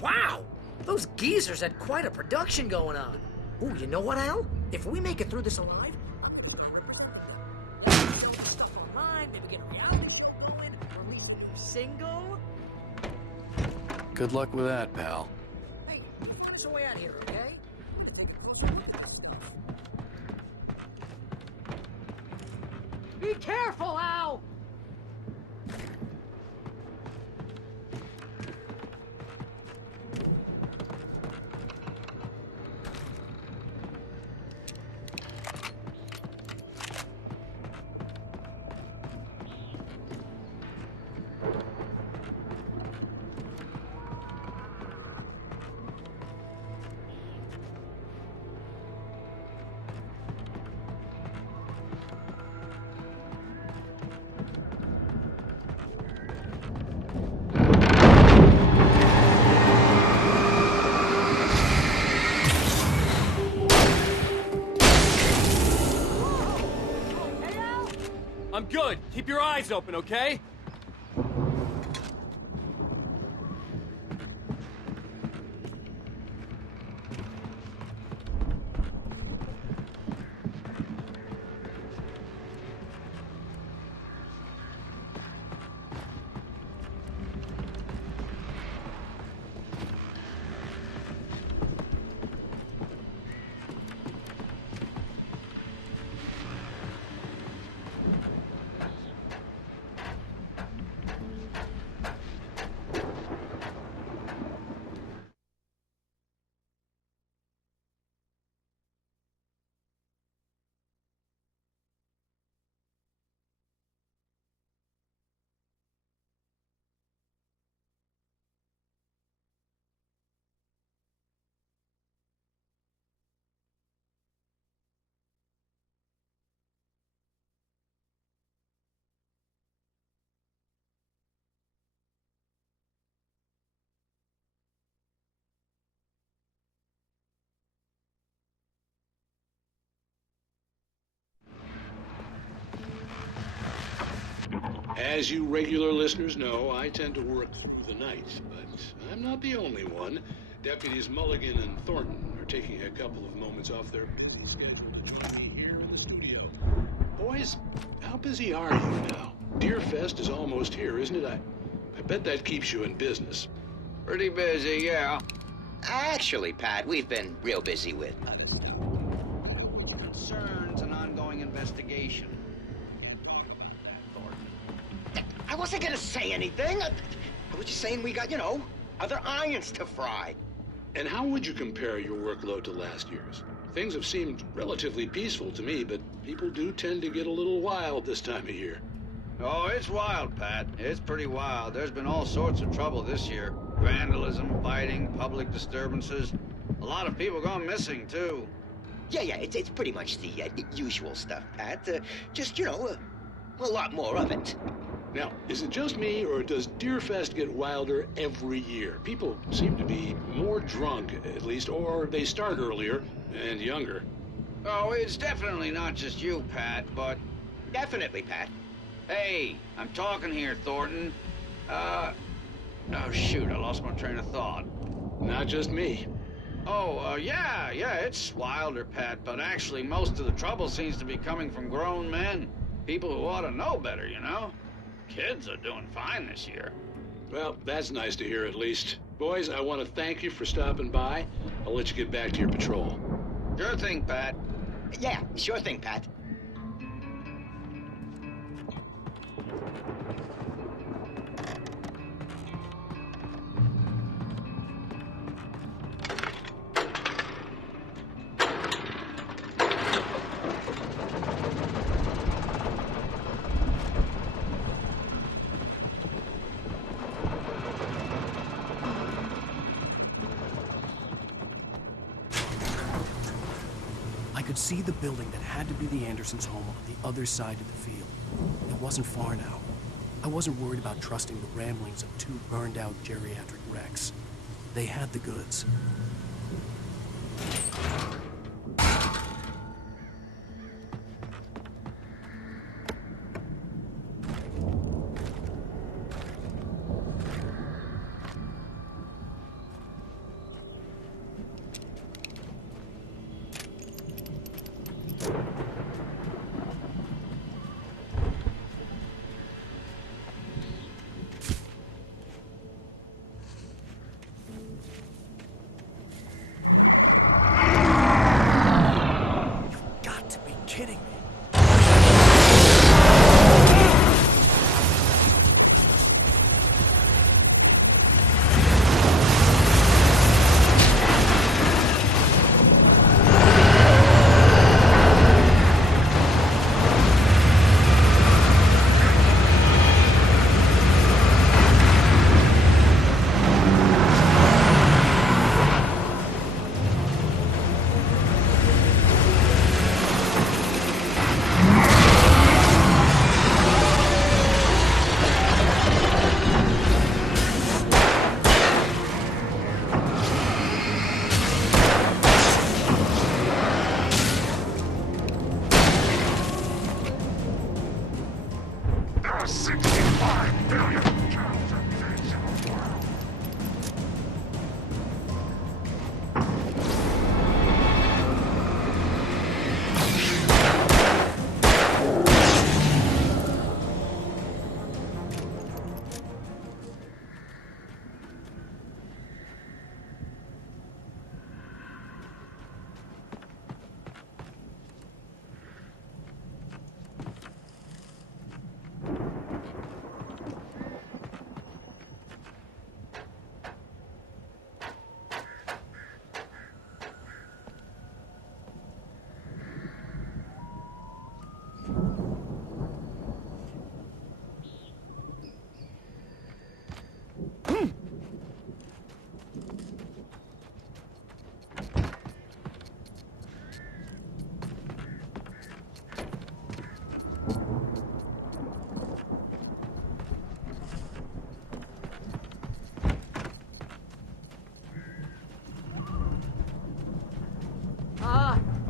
Wow! Those geezers had quite a production going on. Ooh, you know what, Al? If we make it through this alive, let's show stuff online, maybe get a reality show going, or at least single. Good luck with that, pal. Hey, give us a way out here, okay? Take a closer look. Be careful, Al! I'm good. Keep your eyes open, okay? As you regular listeners know, I tend to work through the night, but I'm not the only one. Deputies Mulligan and Thornton are taking a couple of moments off their busy schedule to join me here in the studio. Boys, how busy are you now? Deerfest is almost here, isn't it? I bet that keeps you in business. Pretty busy, yeah. Actually, Pat, we've been real busy with concerns and ongoing investigation. I wasn't gonna say anything. I was just saying we got, other irons to fry. And how would you compare your workload to last year's? Things have seemed relatively peaceful to me, but people do tend to get a little wild this time of year. Oh, it's wild, Pat. It's pretty wild. There's been all sorts of trouble this year. Vandalism, fighting, public disturbances. A lot of people gone missing, too. Yeah, it's pretty much the usual stuff, Pat. Just, a lot more of it. Now, is it just me, or does Deerfest get wilder every year? People seem to be more drunk, at least, or they start earlier and younger. Oh, it's definitely not just you, Pat, but... Definitely, Pat. Hey, I'm talking here, Thornton. Oh, shoot, I lost my train of thought. Not just me. Oh, yeah, it's wilder, Pat, but actually most of the trouble seems to be coming from grown men. People who ought to know better, you know? Kids are doing fine this year. Well, that's nice to hear at least. Boys, I want to thank you for stopping by. I'll let you get back to your patrol. Sure thing, Pat. Yeah, sure thing, Pat. I could see the building that had to be the Andersons' home on the other side of the field. It wasn't far now. I wasn't worried about trusting the ramblings of two burned-out geriatric wrecks. They had the goods.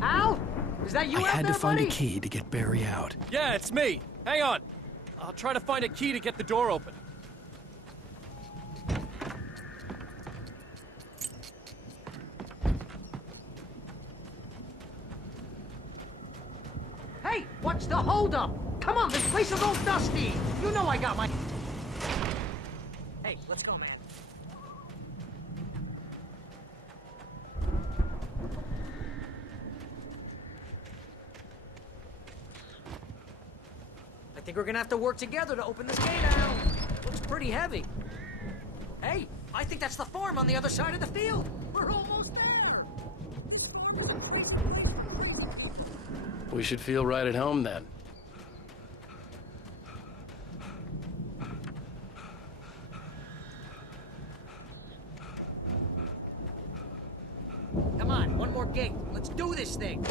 Al? Is that you I out had there, to find buddy? a key to get Barry out. Yeah, it's me. Hang on. I'll try to find a key to get the door open. Hey, what's the holdup? Come on, this place is all dusty. You know I got my... Hey, let's go, man. I think we're gonna have to work together to open this gate, Al. Looks pretty heavy. Hey, I think that's the farm on the other side of the field. We're almost there. We should feel right at home then. Come on, one more gate. Let's do this thing.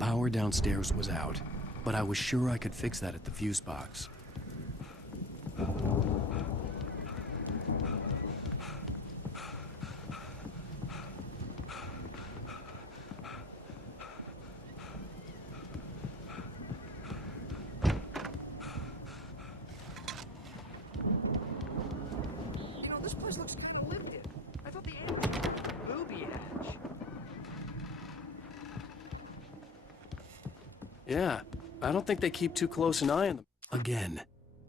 power downstairs was out, but I was sure I could fix that at the fuse box. This place looks kind of lifted. I thought the air booby edge. Yeah, I don't think they keep too close an eye on them. Again,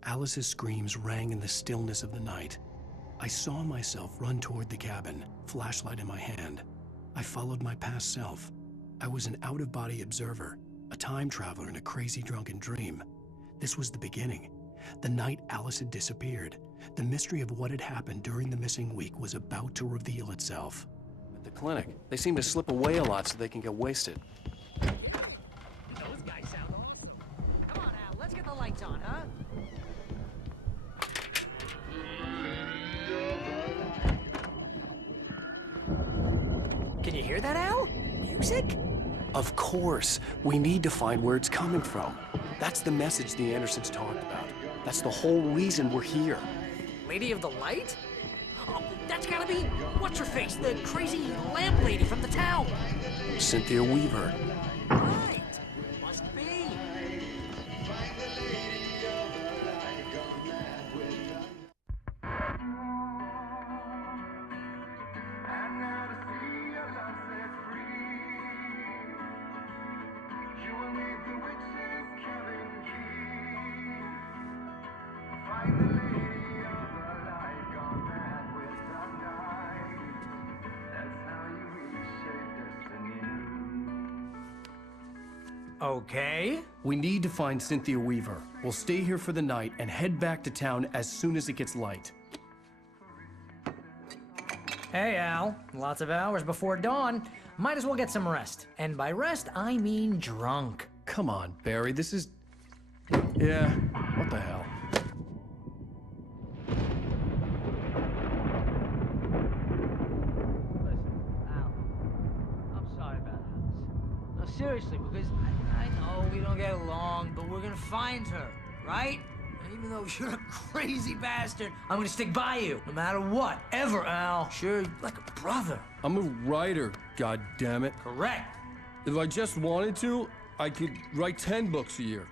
Alice's screams rang in the stillness of the night. I saw myself run toward the cabin, flashlight in my hand. I followed my past self. I was an out-of-body observer, a time traveler in a crazy drunken dream. This was the beginning. The night Alice had disappeared. The mystery of what had happened during the missing week was about to reveal itself. At the clinic, they seem to slip away a lot so they can get wasted. Those guys out on. Come on, Al, let's get the lights on, huh? Can you hear that, Al? Music? Of course. We need to find where it's coming from. That's the message the Andersons talked about. That's the whole reason we're here. Lady of the Light? Oh, that's gotta be what's-her-face, the crazy lamp lady from the town. Cynthia Weaver. Right. Must be. Okay. We need to find Cynthia Weaver. We'll stay here for the night and head back to town as soon as it gets light. Hey, Al. Lots of hours before dawn. Might as well get some rest. And by rest, I mean drunk. Come on, Barry, this is... Yeah, what the hell? Seriously, because I know we don't get along, but we're gonna find her, right? And even though you're a crazy bastard, I'm gonna stick by you, no matter what, ever, Al. Sure, like a brother. I'm a writer, goddammit. Correct. If I just wanted to, I could write 10 books a year.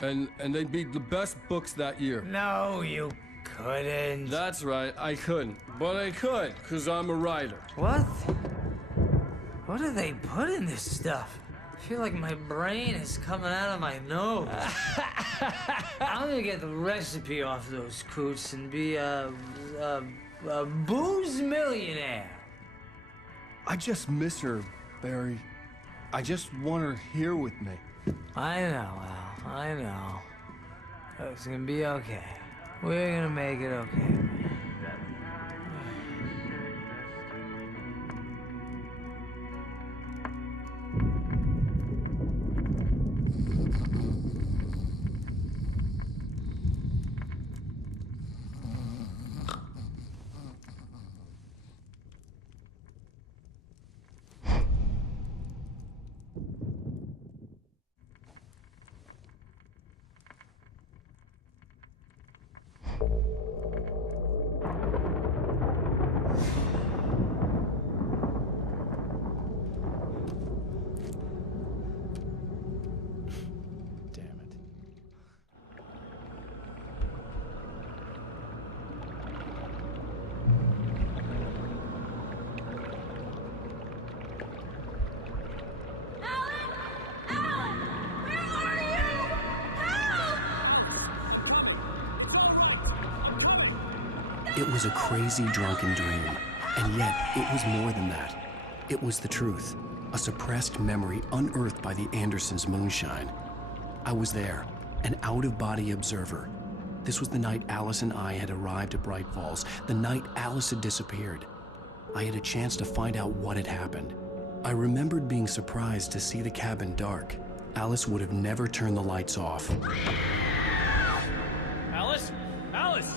And they'd be the best books that year. No, you couldn't. That's right, I couldn't. But I could, because I'm a writer. What? What do they put in this stuff? I feel like my brain is coming out of my nose. I'm gonna get the recipe off those coots and be a booze millionaire. I just miss her, Barry. I just want her here with me. I know, Al. I know. It's gonna be okay. We're gonna make it okay. It was a crazy drunken dream, and yet it was more than that. It was the truth, a suppressed memory unearthed by the Andersons' moonshine. I was there, an out-of-body observer. This was the night Alice and I had arrived at Bright Falls, the night Alice had disappeared. I had a chance to find out what had happened. I remembered being surprised to see the cabin dark. Alice would have never turned the lights off. Alice? Alice!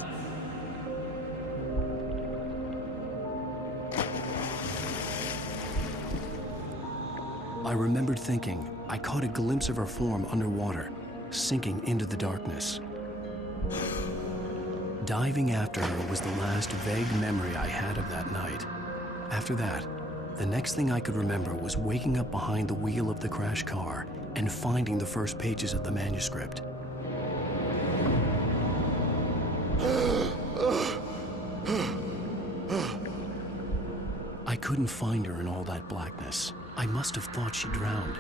I remembered thinking I caught a glimpse of her form underwater, sinking into the darkness. Diving after her was the last vague memory I had of that night. After that, the next thing I could remember was waking up behind the wheel of the crashed car and finding the first pages of the manuscript. I couldn't find her in all that blackness. I must have thought she drowned.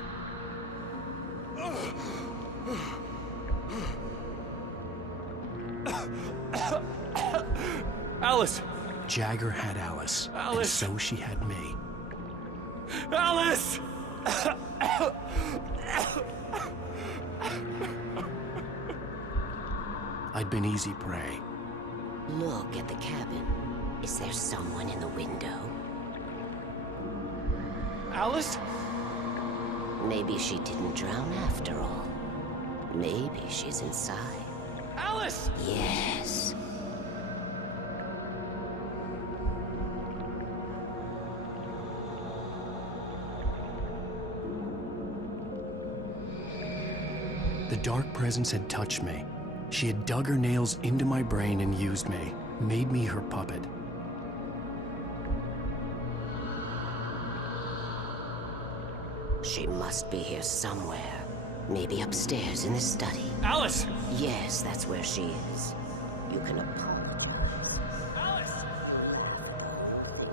Alice! Jagger had Alice. Alice! And so she had me. Alice! I'd been easy prey. Look at the cabin. Is there someone in the window? Alice? Maybe she didn't drown after all. Maybe she's inside. Alice! Yes. The dark presence had touched me. She had dug her nails into my brain and used me, made me her puppet. She must be here somewhere. Maybe upstairs in the study. Alice! Yes, that's where she is. You can apologize. Alice!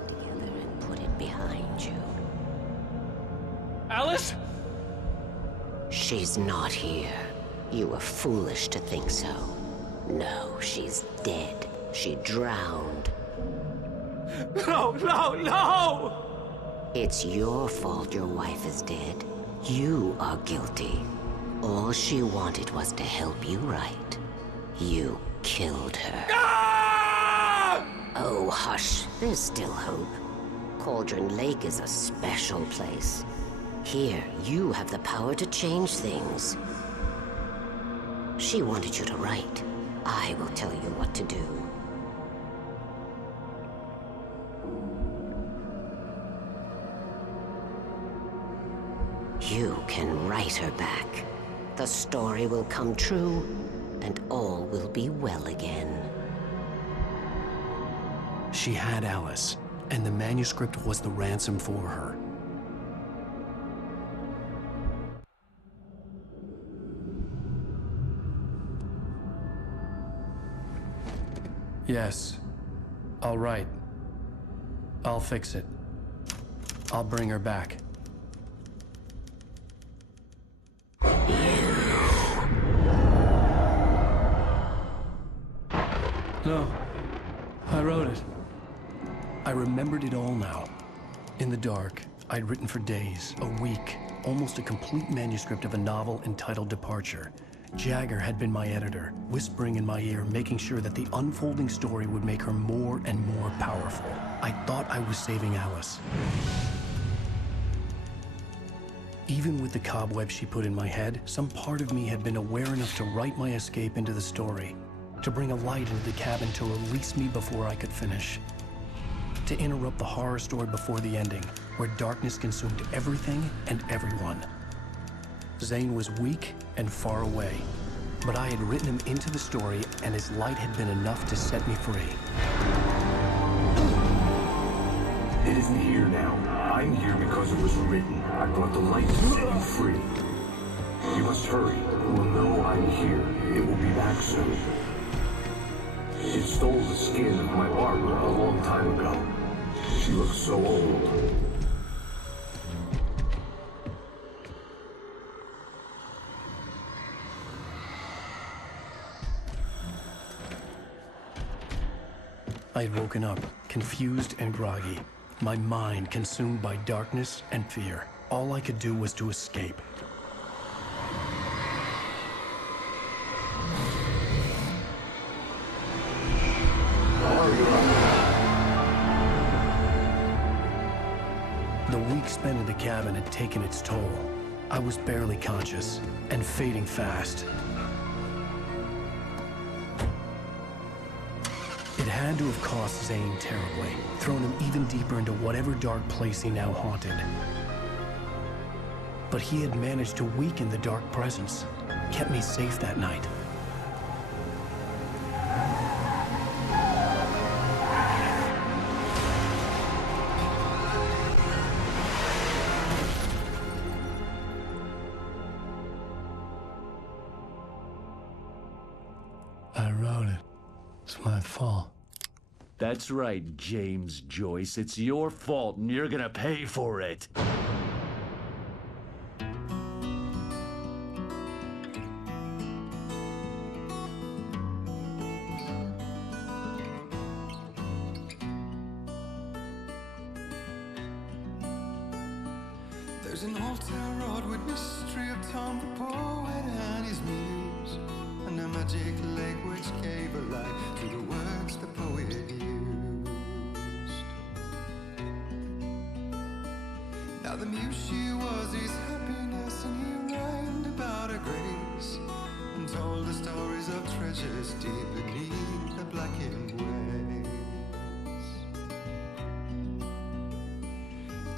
Together and put it behind you. Alice? She's not here. You were foolish to think so. No, she's dead. She drowned. No, no, no! It's your fault your wife is dead. You are guilty. All she wanted was to help you right. You killed her. Ah! Oh, hush. There's still hope. Cauldron Lake is a special place. Here, you have the power to change things. She wanted you to write. I will tell you what to do. You can write her back. The story will come true, and all will be well again. She had Alice, and the manuscript was the ransom for her. Yes. I'll write. I'll fix it. I'll bring her back. No. I wrote it. I remembered it all now. In the dark, I'd written for days, a week, almost a complete manuscript of a novel entitled Departure. Jagger had been my editor, whispering in my ear, making sure that the unfolding story would make her more and more powerful. I thought I was saving Alice. Even with the cobweb she put in my head, some part of me had been aware enough to write my escape into the story, to bring a light into the cabin to release me before I could finish, to interrupt the horror story before the ending, where darkness consumed everything and everyone. Zane was weak and far away, but I had written him into the story, and his light had been enough to set me free. It isn't here now. I'm here because it was written. I brought the light to set you free. You must hurry. We'll know I'm here. It will be back soon. It stole the skin of my Barbara a long time ago. She looks so old. I had woken up, confused and groggy, my mind consumed by darkness and fear. All I could do was to escape. The week spent in the cabin had taken its toll. I was barely conscious, and fading fast. It had to have cost Zane terribly, thrown him even deeper into whatever dark place he now haunted. But he had managed to weaken the dark presence, kept me safe that night. I wrote it. It's my fault. That's right, James Joyce. It's your fault, and you're gonna pay for it. There's an old town road with mystery of Tom the poet and his muse, and a magic lake which gave a life to the words the poet used. Now the muse she was his happiness, and he rhymed about her grace, and told the stories of treasures deep beneath the blackened waves.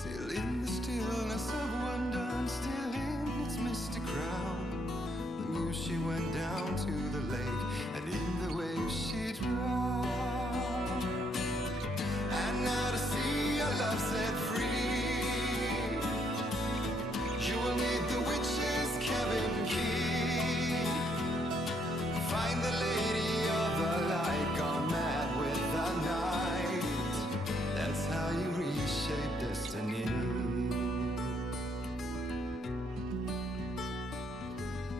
Till in the stillness of wonder, and still in its misty crown, the muse she went down to the lake, and in the waves she drowned. And now to see your love set free, you will need the witch's cabin key. Find the lady of the light, gone mad with the night. That's how you reshape destiny.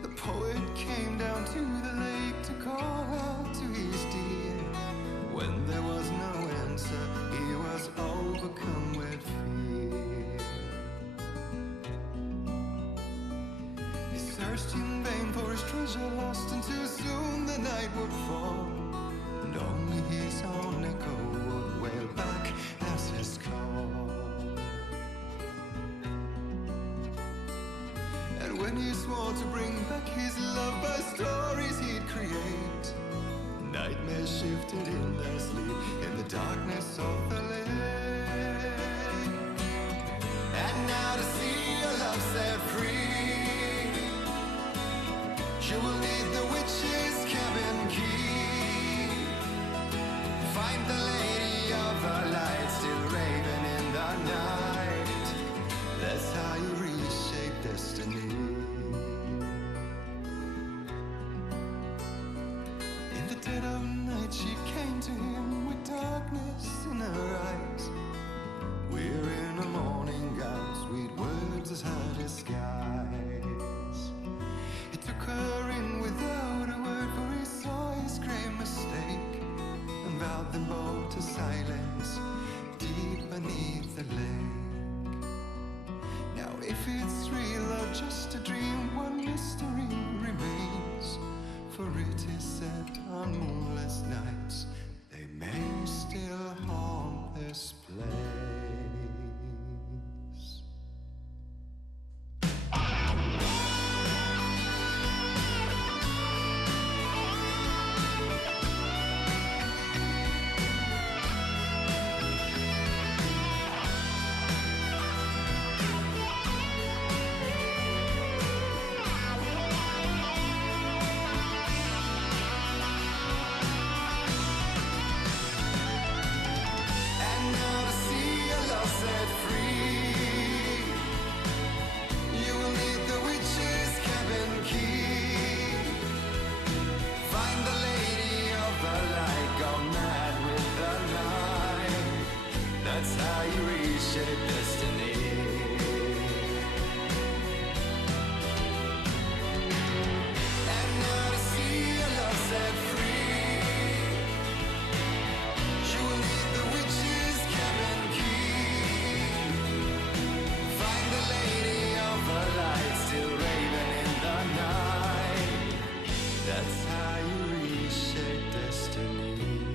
The poet came down to the lake to call out to his dear. When there was no answer, he was overcome with fear. He searched in vain for his treasure lost, and too soon the night would fall, and only his own echo would wail back as his call. And when he swore to bring back his love by stories he'd create, nightmares shifted in their sleep in the darkness of the lake. And now to see your love set free, you will need the witch's cabin key. Find the lady of the light, still raving in the night. That's how you reshape destiny. In the dead of night she came to him with darkness in her eyes. We're in a morning gown, sweet words as hard as skies. He took her in without a word, for he saw his grave mistake, and vowed them both to silence deep beneath the lake. Now if it's real or just a dream, one mystery remains, for it is said on moonless nights they may still haunt this place. That's how you reshape destiny. And now to see your love set free, you will need the witch's cabin key. Find the lady of the light, still raving in the night. That's how you reshape destiny.